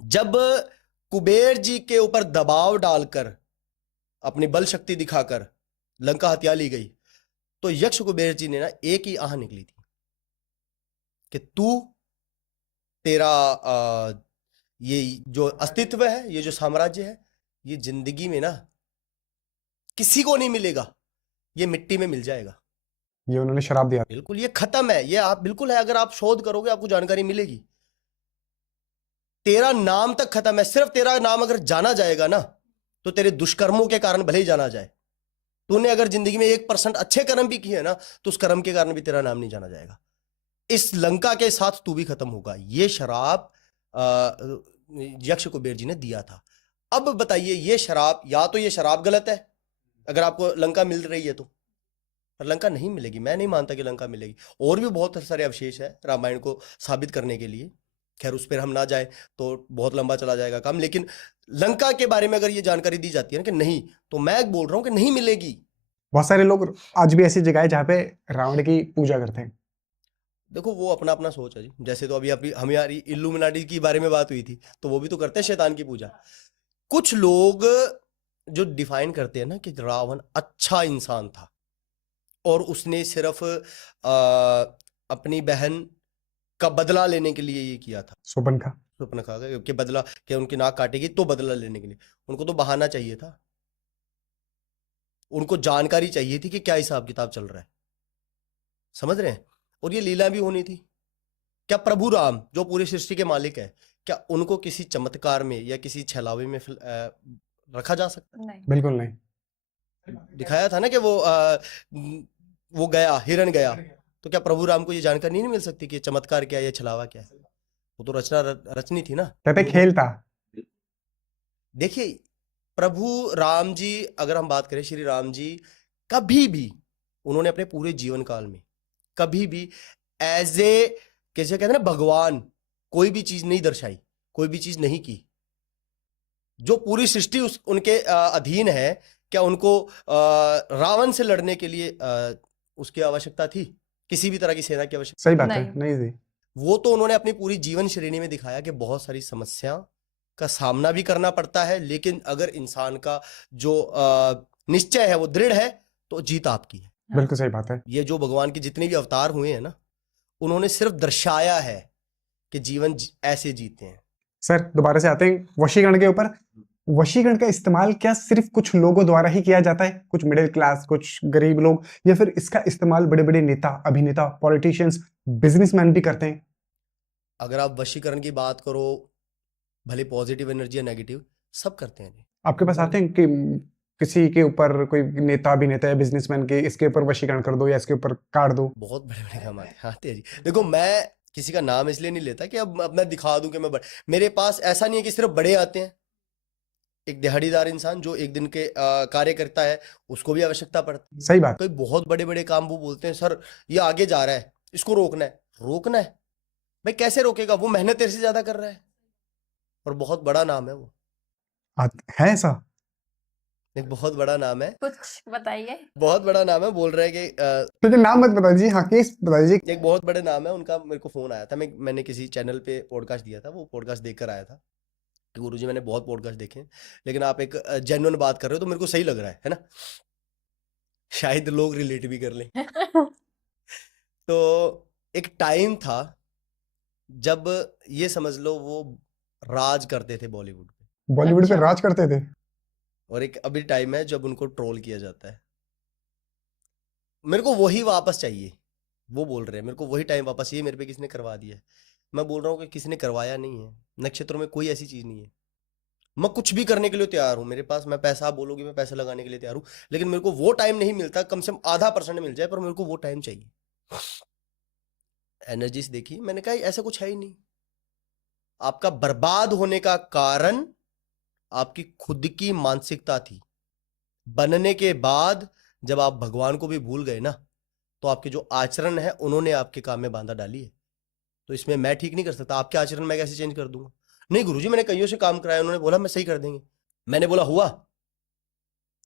जब कुबेर जी के ऊपर दबाव डालकर, अपनी बल शक्ति दिखाकर लंका हत्या ली गई, तो यक्ष कुबेर जी ने ना एक ही आह निकली थी कि तेरा ये जो अस्तित्व है, ये जो साम्राज्य है, ये जिंदगी में ना किसी को नहीं मिलेगा, ये मिट्टी में मिल जाएगा। ये उन्होंने शराब दिया। बिल्कुल, ये खत्म है, ये आप बिल्कुल है। अगर आप शोध करोगे आपको जानकारी मिलेगी। तेरा नाम तक खत्म है, सिर्फ तेरा नाम अगर जाना जाएगा ना, तो तेरे दुष्कर्मों के कारण भले ही जाना जाए। तूने अगर जिंदगी में 1% अच्छे कर्म भी किए ना, तो उस कर्म के कारण भी तेरा नाम नहीं जाना जाएगा। इस लंका के साथ तू भी खत्म होगा। ये शराब यक्ष कुबेर जी ने दिया था। अब बताइए, ये शराब, या तो ये शराब गलत है अगर आपको लंका मिल रही है तो, पर लंका नहीं मिलेगी। मैं नहीं मानता कि लंका मिलेगी। और भी बहुत सारे अवशेष है रामायण को साबित करने के लिए। खैर उस पर हम ना जाएं तो बहुत लंबा चला जाएगा काम, लेकिन लंका के बारे में अगर ये जानकारी दी जाती है ना कि नहीं, तो मैं बोल रहा हूं कि नहीं मिलेगी। बहुत सारे लोग आज भी ऐसी जगह है जहाँ पे रावण की पूजा करते हैं। देखो वो अपना अपना सोच है जी। जैसे तो अभी हमारी इल्लुमिनाटी की बारे में बात हुई थी, तो वो भी तो करते हैं शैतान की पूजा। कुछ लोग जो डिफाइन करते हैं ना कि रावण अच्छा इंसान था और उसने सिर्फ अपनी बहन का बदला लेने के लिए ये किया था, सुपन का सुपर्णखा का, कि बदला, कि उनकी नाक काटेगी तो बदला लेने के लिए। उनको तो बहाना चाहिए था, उनको जानकारी चाहिए थी कि क्या हिसाब किताब चल रहा है, समझ रहे हैं। और ये लीला भी होनी थी। क्या प्रभु राम जो पूरी सृष्टि के मालिक है, क्या उनको किसी चमत्कार में या किसी छलावे में रखा जा सकता? नहीं। बिल्कुल नहीं। दिखाया था ना कि वो गया, हिरण गया, तो क्या प्रभु राम को ये जानकारी नहीं मिल सकती कि चमत्कार क्या है या छलावा क्या है? वो तो रचनी थी ना। कहते खेल था। देखिए प्रभु राम जी, अगर हम बात करें श्री राम जी, कभी भी उन्होंने अपने पूरे जीवन काल में कभी भी एज ए, कैसे कहते हैं ना, भगवान कोई भी चीज नहीं दर्शाई, कोई भी चीज नहीं की। जो पूरी सृष्टि उनके अधीन है, क्या उनको रावण से लड़ने के लिए उसकी आवश्यकता थी? किसी भी तरह की सेना की आवश्यकता? सही बात है, नहीं। नहीं थी। वो तो उन्होंने अपनी पूरी जीवन श्रेणी में दिखाया कि बहुत सारी समस्या का सामना भी करना पड़ता है, लेकिन अगर इंसान का जो निश्चय है वो दृढ़ है तो जीत आपकी है। बिल्कुल सही बात है। ये जो भगवान के जितने भी अवतार हुए हैं ना, उन्होंने सिर्फ दर्शाया है कि जीवन ऐसे जीते हैं। सर दोबारा से आते हैं वशीकरण के ऊपर। वशीकरण का इस्तेमाल क्या सिर्फ कुछ लोगों द्वारा ही किया जाता है, कुछ मिडिल क्लास, कुछ गरीब लोग, या फिर इसका इस्तेमाल बड़े बड़े नेता, अभिनेता, पॉलिटिशियंस, बिजनेसमैन भी करते हैं? अगर आप वशीकरण की बात करो, भले पॉजिटिव एनर्जी या नेगेटिव, सब करते हैं। आपके पास आते हैं कि किसी के ऊपर कोई नेता, अभिनेता या बिजनेसमैन के इसके ऊपर वशीकरण कर दो या इसके ऊपर काट दो? बहुत बड़े बड़े काम आते हैं जी। देखो मैं किसी का नाम इसलिए नहीं लेता कि अब मैं दिखा दूं कि मैं मेरे पास ऐसा नहीं है कि सिर्फ बड़े आते हैं। एक दिहाड़ीदार इंसान जो एक दिन के कार्य करता है, उसको भी आवश्यकता पड़ती है। सही बात। कोई बहुत बड़े बड़े काम वो बोलते हैं, सर ये आगे जा रहा है, इसको रोकना है। रोकना है भाई, कैसे रोकेगा? वो मेहनत तेरे से ज्यादा कर रहा है और बहुत बड़ा नाम है वो। है ऐसा? एक बहुत बड़ा नाम है, कुछ बताइए। बहुत बड़ा नाम है। बोल रहे हैं कि तो नाम मत बता दीजिए, हाँ केस बता दीजिए। एक बहुत बड़े नाम है उनका। मेरे को फोन आया था, मैंने किसी चैनल पे पॉडकास्ट दिया था, वो पॉडकास्ट देखकर आया था कि गुरुजी मैंने बहुत पॉडकास्ट देखे हैं, लेकिन आप एक जेन्युइन बात कर रहे हो तो मेरे को सही लग रहा है ना, शायद लोग रिलेट भी कर लें। तो एक टाइम था जब ये समझ लो वो राज करते थे बॉलीवुड पे, बॉलीवुड पे अच्छा। राज करते थे। और एक अभी टाइम है जब उनको ट्रोल किया जाता है। मेरे को वही वापस चाहिए। वो बोल रहे हैं मेरे को वही टाइम वापस चाहिए, मेरे पे किसने करवा दिया है। मैं बोल रहा हूँ कि किसी ने करवाया नहीं है। नक्षत्रों में कोई ऐसी चीज नहीं है। मैं कुछ भी करने के लिए तैयार हूँ, मेरे पास, मैं पैसा, आप बोलोगे मैं पैसा लगाने के लिए तैयार हूँ, लेकिन मेरे को वो टाइम नहीं मिलता। कम से कम आधा % मिल जाए, पर मेरे को वो टाइम चाहिए। एनर्जीज देखी, मैंने कहा ऐसा कुछ है ही नहीं। आपका बर्बाद होने का कारण आपकी खुद की मानसिकता थी। बनने के बाद जब आप भगवान को भी भूल गए ना, तो आपके जो आचरण है उन्होंने आपके काम में बांधा डाली है। तो इसमें मैं ठीक नहीं कर सकता। आपके आचरण मैं कैसे चेंज कर दूंगा? नहीं गुरुजी, मैंने कईयों से काम कराया, उन्होंने बोला मैं सही कर देंगे। मैंने बोला हुआ?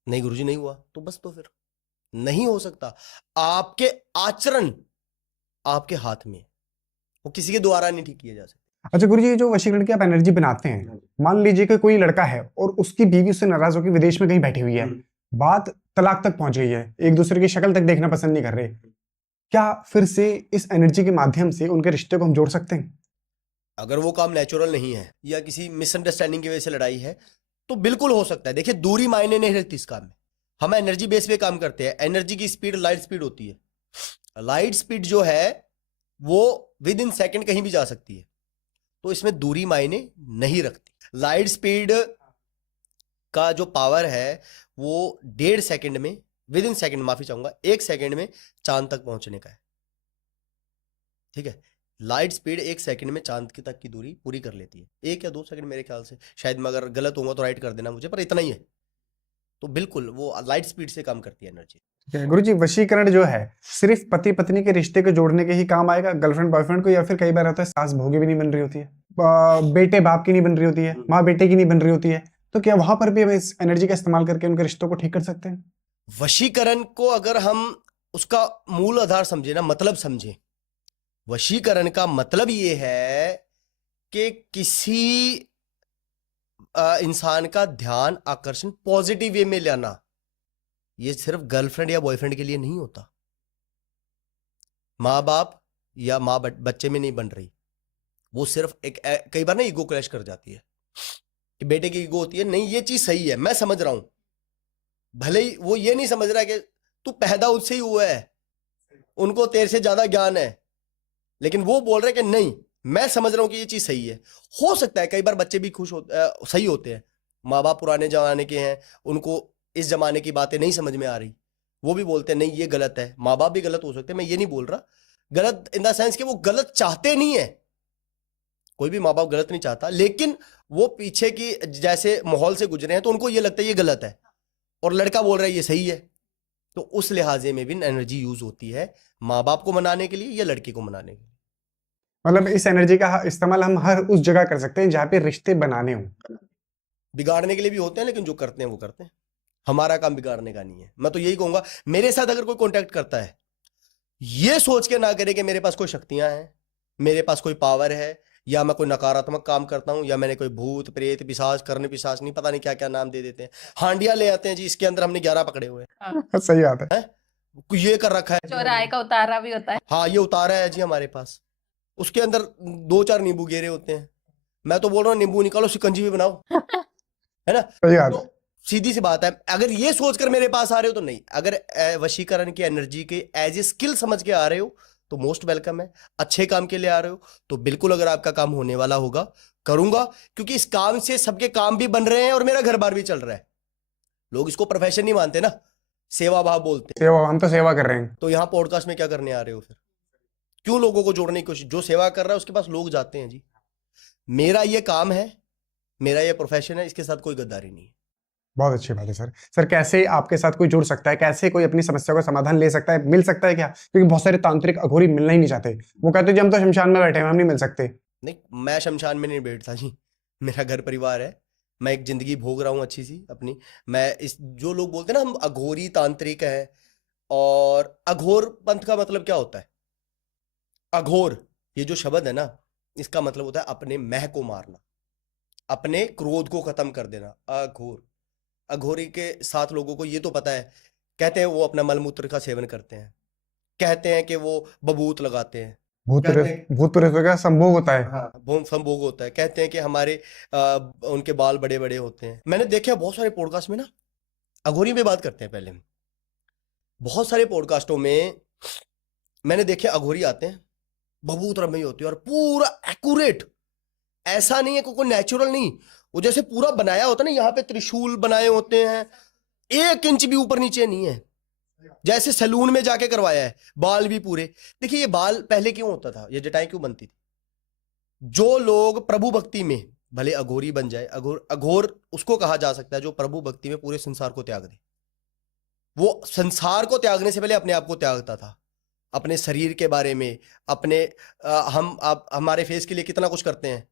नहीं गुरुजी नहीं हुआ। तो बस, तो फिर नहीं हो सकता। आपके आचरण आपके हाथ में है, वो किसी के द्वारा नहीं ठीक किए जा सकते। अच्छा गुरुजी, जो वशीकरण की आप एनर्जी बनाते हैं, मान लीजिए कि कोई लड़का है और उसकी बीवी उससे नाराज होकर विदेश में कहीं बैठी हुई है, बात तलाक तक पहुंच गई है, एक दूसरे की शक्ल तक देखना पसंद नहीं कर रहे, क्या फिर से इस एनर्जी के माध्यम से उनके रिश्ते को हम जोड़ सकते हैं? अगर वो काम नेचुरल नहीं है या किसी मिसअंडरस्टैंडिंग की वजह से लड़ाई है तो बिल्कुल हो सकता है। देखिए दूरी मायने नहीं रखती इस काम में। हम एनर्जी बेस पे काम करते हैं। एनर्जी की स्पीड लाइट स्पीड होती है। लाइट स्पीड जो है वो विद इन सेकेंड कहीं भी जा सकती है, तो इसमें दूरी मायने नहीं रखती। लाइट स्पीड का जो पावर है वो 1.5 सेकंड में, विद इन सेकेंड, माफी चाहूंगा, 1 सेकंड में चांद तक पहुंचने का है। ठीक है, लाइट स्पीड 1 सेकंड में चांद की तक की दूरी पूरी कर लेती है। 1 या 2 सेकंड मेरे ख्याल से, शायद मैं अगर गलत होऊंगा तो राइट कर देना मुझे, पर इतना ही है। तो बिल्कुल वो लाइट स्पीड से काम करती है एनर्जी। गुरु जी, वशीकरण जो है सिर्फ पति पत्नी के रिश्ते को जोड़ने के ही काम आएगा, गर्लफ्रेंड बॉयफ्रेंड को, या फिर कई बार होता है सास बहू की भी नहीं बन रही होती है, बेटे बाप की नहीं बन रही होती है, माँ बेटे की नहीं बन रही होती है, तो क्या वहां पर भी हम इस एनर्जी का इस्तेमाल करके उनके रिश्तों को ठीक कर सकते हैं? वशीकरण को अगर हम उसका मूल आधार समझे ना, मतलब समझे, वशीकरण का मतलब ये है कि किसी इंसान का ध्यान आकर्षण पॉजिटिव वे में लाना। ये सिर्फ गर्लफ्रेंड या बॉयफ्रेंड के लिए नहीं होता। माँ बाप या माँ बच्चे में नहीं बन रही, वो सिर्फ एक कई बार ना ईगो क्लैश कर जाती है कि बेटे की ईगो होती है, नहीं ये चीज सही है, मैं समझ रहा हूं, भले ही वो ये नहीं समझ रहा कि तू पैदा उससे ही हुआ है, उनको तेरे से ज्यादा ज्ञान है, लेकिन वो बोल रहे कि नहीं मैं समझ रहा हूं कि ये चीज सही है। हो सकता है कई बार बच्चे भी सही होते हैं, माँ बाप पुराने जमाने के हैं, उनको इस जमाने की बातें नहीं समझ में आ रही, वो भी बोलते हैं नहीं ये गलत है। माँ बाप भी गलत हो सकते हैं, मैं ये नहीं बोल रहा गलत इन द सेंस कि वो गलत चाहते नहीं है, कोई भी माँ बाप गलत नहीं चाहता, लेकिन वो पीछे की जैसे माहौल से गुजरे हैं तो उनको ये लगता है ये गलत है, और लड़का बोल रहा है ये सही है। तो उस लिहाजे में भी एनर्जी यूज होती है माँ बाप को मनाने के लिए या लड़के को मनाने के लिए। मतलब इस एनर्जी का इस्तेमाल हम हर उस जगह कर सकते हैं जहाँ पे रिश्ते बनाने हों। बिगाड़ने के लिए भी होते हैं, लेकिन जो करते हैं वो करते हैं, हमारा काम बिगाड़ने का नहीं है। मैं तो यही कहूंगा मेरे साथ अगर कोई कांटेक्ट करता है, ये सोच के ना करे कि मेरे पास कोई शक्तियां हैं, मेरे पास कोई पावर है, या मैं कोई नकारात्मक काम करता हूं, या मैंने कोई भूत प्रेत पिशाच करने पिशाच नहीं पता नहीं क्या क्या नाम दे देते हैं। हांडिया ले आते हैं जी, इसके अंदर हमने 11 पकड़े हुए हैं, सही बात है। ये कर रखा है, चौराहे का उतारा भी होता है। हाँ ये उतारा है जी हमारे पास, उसके अंदर 2-4 नींबू गेरे होते हैं। मैं तो बोल रहा हूँ नींबू निकालो शिकंजी भी बनाओ, है ना। सही बात है। तो सीधी सी बात है, अगर ये सोचकर मेरे पास आ रहे हो तो नहीं, अगर वशीकरण की एनर्जी के एज ए स्किल समझ के आ रहे हो तो मोस्ट वेलकम है। अच्छे काम के लिए आ रहे हो तो बिल्कुल, अगर आपका काम होने वाला होगा करूंगा, क्योंकि इस काम से सबके काम भी बन रहे हैं और मेरा घर बार भी चल रहा है। लोग इसको प्रोफेशन नहीं मानते ना, सेवा भाव बोलते हैं। सेवा, हम तो सेवा कर रहे हैं। तो यहाँ पॉडकास्ट में क्या करने आ रहे हो फिर? क्यों लोगों को जोड़ने की कोशिश? जो सेवा कर रहा है उसके पास लोग जाते हैं जी। मेरा ये काम है, मेरा ये प्रोफेशन है, इसके साथ कोई गद्दारी नहीं है। बहुत अच्छी बात है सर। सर कैसे आपके साथ कोई जुड़ सकता है, कैसे कोई अपनी समस्या का समाधान ले सकता है, मिल सकता है क्या? क्योंकि बहुत सारे तांत्रिक अघोरी मिलना ही नहीं चाहते, वो कहते हैं जी हम तो शमशान में बैठे हैं, हम नहीं मिल सकते। नहीं, मैं शमशान में नहीं बैठता जी, मेरा घर परिवार है, मैं एक जिंदगी भोग रहा हूँ अच्छी सी अपनी। मैं इस जो लोग बोलते हैं ना हम अघोरी तांत्रिक है, और अघोर पंथ का मतलब क्या होता है? अघोर ये जो शब्द है ना, इसका मतलब होता है अपने मैं को मारना, अपने क्रोध को खत्म कर देना। अघोर, अघोरी के साथ लोगों को ये तो पता है, कहते हैं वो अपना मलमूत्र का सेवन करते हैं, कहते हैं कि वो बबूत लगाते हैं, भूत प्रेत का संभोग होता है। हाँ संभोग होता है, कहते हैं कि हमारे उनके बाल बड़े बड़े होते हैं। मैंने देखा बहुत सारे पॉडकास्ट में ना अघोरी पे बात करते हैं। पहले बहुत सारे पॉडकास्टों में मैंने देखे अघोरी आते हैं, बबूत रमी होती है और पूरा एक्यूरेट, ऐसा नहीं है कोई नेचुरल नहीं, वो जैसे पूरा बनाया होता है ना, यहाँ पे त्रिशूल बनाए होते हैं, 1 इंच भी ऊपर नीचे नहीं है, जैसे सैलून में जाके करवाया है। बाल भी पूरे, देखिए ये बाल पहले क्यों होता था, ये जटाएं क्यों बनती थी? जो लोग प्रभु भक्ति में, भले अघोरी बन जाए, अघोर उसको कहा जा सकता है जो प्रभु भक्ति में पूरे संसार को त्याग दे। वो संसार को त्यागने से पहले अपने आप को त्यागता था, अपने शरीर के बारे में, अपने हमारे फेस के लिए कितना कुछ करते हैं,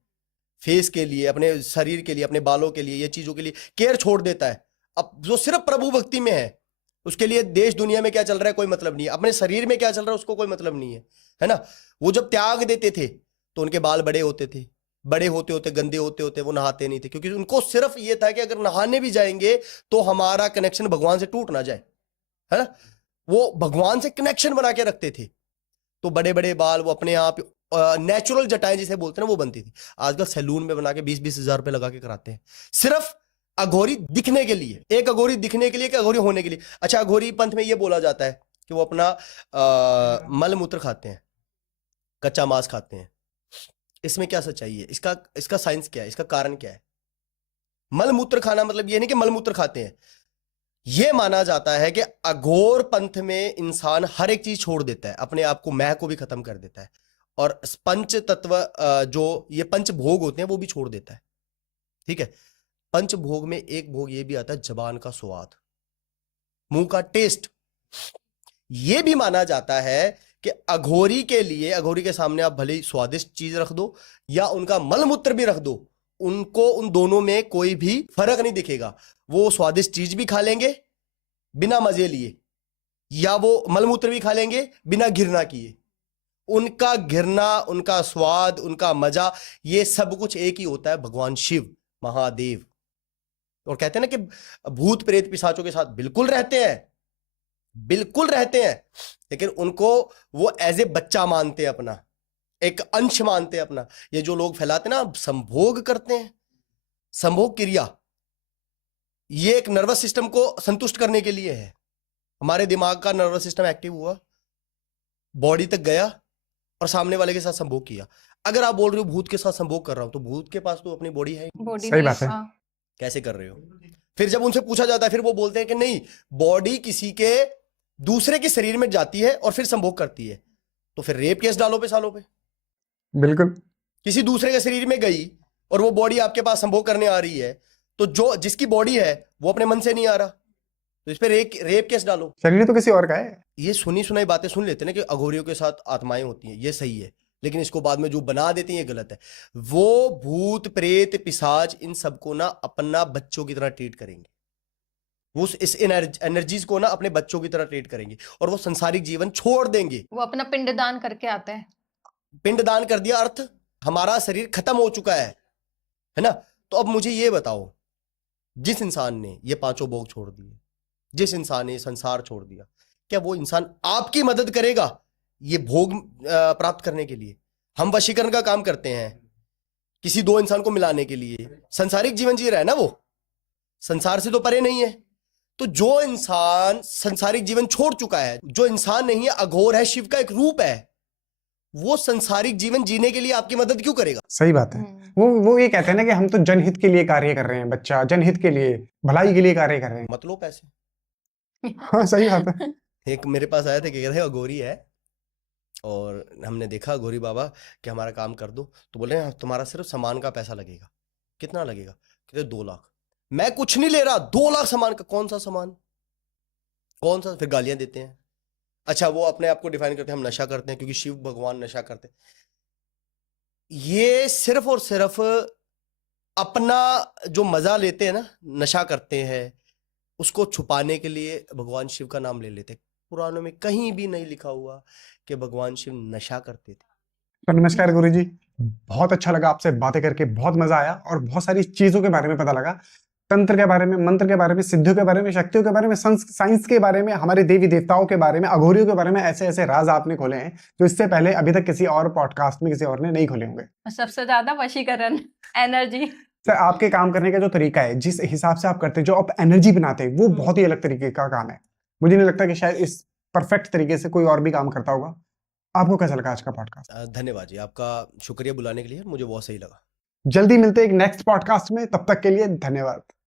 फेस के लिए, अपने शरीर के लिए, अपने बालों के लिए, ये चीजों के लिए केयर छोड़ देता है। अब जो सिर्फ प्रभु भक्ति में है उसके लिए देश दुनिया में क्या चल रहा है कोई मतलब नहीं है, अपने शरीर में क्या चल रहा है उसको कोई मतलब नहीं है ना। वो जब त्याग देते थे तो उनके बाल बड़े होते थे, बड़े होते होते गंदे होते होते वो नहाते नहीं थे, क्योंकि उनको सिर्फ ये था कि अगर नहाने भी जाएंगे तो हमारा कनेक्शन भगवान से टूट ना जाए, है ना। वो भगवान से कनेक्शन बना के रखते थे, तो बड़े बड़े बाल वो अपने आप नेचुरल जटाएं जिसे बोलते हैं वो बनती थी। आजकल सैलून में बना के 20-20 हजार रुपए लगा के कराते हैं, सिर्फ अघोरी दिखने के लिए। एक अघोरी दिखने के लिए कि अघोरी होने के लिए? अच्छा, अघोरी पंथ में ये बोला जाता है कि वो अपना मल मूत्र खाते हैं, कच्चा मांस खाते हैं। इसमें क्या सच्चाई है? इसका साइंस क्या है? इसका कारण क्या है? मल मूत्र खाना मतलब ये नहीं कि मल मूत्र खाते हैं, ये माना जाता है कि अघोर पंथ में इंसान हर एक चीज छोड़ देता है, अपने आप को, मैं को भी खत्म कर देता है, और पंच तत्व जो ये पंच भोग होते हैं वो भी छोड़ देता है। ठीक है, पंच भोग में एक भोग ये भी आता है जबान का स्वाद, मुंह का टेस्ट। ये भी माना जाता है कि अघोरी के लिए, अघोरी के सामने आप भले ही स्वादिष्ट चीज रख दो या उनका मलमूत्र भी रख दो, उनको उन दोनों में कोई भी फर्क नहीं दिखेगा। वो स्वादिष्ट चीज भी खा लेंगे बिना मजे लिए, या वो मलमूत्र भी खा लेंगे बिना घृणा किए। उनका घृणा, उनका स्वाद, उनका मजा, ये सब कुछ एक ही होता है भगवान शिव महादेव। और कहते हैं ना कि भूत प्रेत पिशाचों के साथ बिल्कुल रहते हैं, बिल्कुल रहते हैं, लेकिन उनको वो एज ए बच्चा मानते हैं, अपना एक अंश मानते हैं अपना। ये जो लोग फैलाते हैं ना, संभोग करते हैं, संभोग क्रिया, ये एक नर्वस सिस्टम को संतुष्ट करने के लिए है। हमारे दिमाग का नर्वस सिस्टम एक्टिव हुआ, बॉडी तक गया और सामने वाले के साथ संभोग किया। अगर आप बोल रहे हो भूत के साथ संभोग कर रहा हूं, तो भूत के पास तो अपनी बॉडी है ही। बॉडी सही बात है। कैसे कर रहे हो? फिर जब उनसे पूछा जाता है, फिर वो बोलते हैं कि नहीं, बॉडी किसी के दूसरे के शरीर में जाती है और फिर संभोग करती है। तो फिर रेप केस डालो पे सालों पे। बिल्कुल। किसी दूसरे के शरीर में गई और वो बॉडी आपके पास संभोग करने आ रही है, तो जो जिसकी बॉडी है वो अपने मन से नहीं आ रहा, तो इस पे रेप केस डालो। शरीर तो किसी और का है। ये सुनी सुनाई बातें सुन लेते हैं ना कि अघोरियों के साथ आत्माएं होती हैं, ये सही है, लेकिन इसको बाद में जो बना देती हैं ये गलत है। वो भूत प्रेत पिशाच इन सबको ना अपना बच्चों की तरह ट्रीट करेंगे, वो इस एनर्जीज को ना अपने बच्चों की तरह ट्रीट करेंगे और वो संसारिक जीवन छोड़ देंगे। वो अपना पिंडदान करके आते हैं। पिंडदान कर दिया, अर्थ हमारा शरीर खत्म हो चुका है ना। तो अब मुझे ये बताओ, जिस इंसान ने ये पांचों भोग छोड़ दिए, जिस इंसान ने संसार छोड़ दिया, क्या वो इंसान आपकी मदद करेगा ये भोग प्राप्त करने के लिए? हम वशीकरण का काम करते हैं किसी दो इंसान को मिलाने के लिए, संसारिक जीवन जी रहा है ना, वो संसार से तो परे नहीं है। तो जो इंसान संसारिक जीवन छोड़ चुका है, जो इंसान नहीं है, अघोर है, शिव का एक रूप है, वो संसारिक जीवन जीने के लिए आपकी मदद क्यों करेगा? सही बात है। वो ये कहते हैं ना कि हम तो जनहित के लिए कार्य कर रहे हैं, बच्चा जनहित के लिए, भलाई के लिए कार्य कर रहे हैं। मतलब पैसे। हाँ सही बात है। एक मेरे पास आया था कि कहते हैं अघोरी है, और हमने देखा अघोरी बाबा कि हमारा काम कर दो, तो बोले तुम्हारा सिर्फ सामान का पैसा लगेगा। कितना लगेगा? कहते 2 लाख। मैं कुछ नहीं ले रहा, 2 लाख सामान का। कौन सा सामान, कौन सा? फिर गालियां देते हैं। अच्छा, वो अपने आप को डिफाइन करते हैं, हम नशा करते हैं क्योंकि शिव भगवान नशा करते हैं। ये सिर्फ और सिर्फ अपना जो मजा लेते हैं ना, नशा करते हैं, उसको छुपाने के लिए भगवान शिव का नाम ले लेते हैं। पुराणों में कहीं भी नहीं लिखा हुआ कि भगवान शिव नशा करते थे। तो नमस्कार गुरुजी, बहुत अच्छा लगा आपसे बातें करके, बहुत मजा आया और बहुत सारी चीजों के बारे में पता लगा। तंत्र के बारे में, मंत्र के बारे में, सिद्धियों के बारे में, शक्तियों के बारे में, साइंस के बारे में, हमारे देवी देवताओं के बारे में, अघोरियों के बारे में, ऐसे ऐसे राज आपने खोले हैं जो इससे पहले अभी तक किसी और पॉडकास्ट में किसी और ने नहीं खोले होंगे। सबसे ज्यादा वशीकरण, एनर्जी। सर, आपके काम करने का जो तरीका है, जिस हिसाब से आप करते हैं, जो आप एनर्जी बनाते हैं, वो बहुत ही अलग तरीके का काम है। मुझे नहीं लगता कि शायद इस परफेक्ट तरीके से कोई और भी काम करता होगा। आपको कैसा लगा आज का पॉडकास्ट? धन्यवाद जी, आपका शुक्रिया बुलाने के लिए, मुझे बहुत सही लगा। जल्दी मिलते हैं एक नेक्स्ट पॉडकास्ट में, तब तक के लिए धन्यवाद।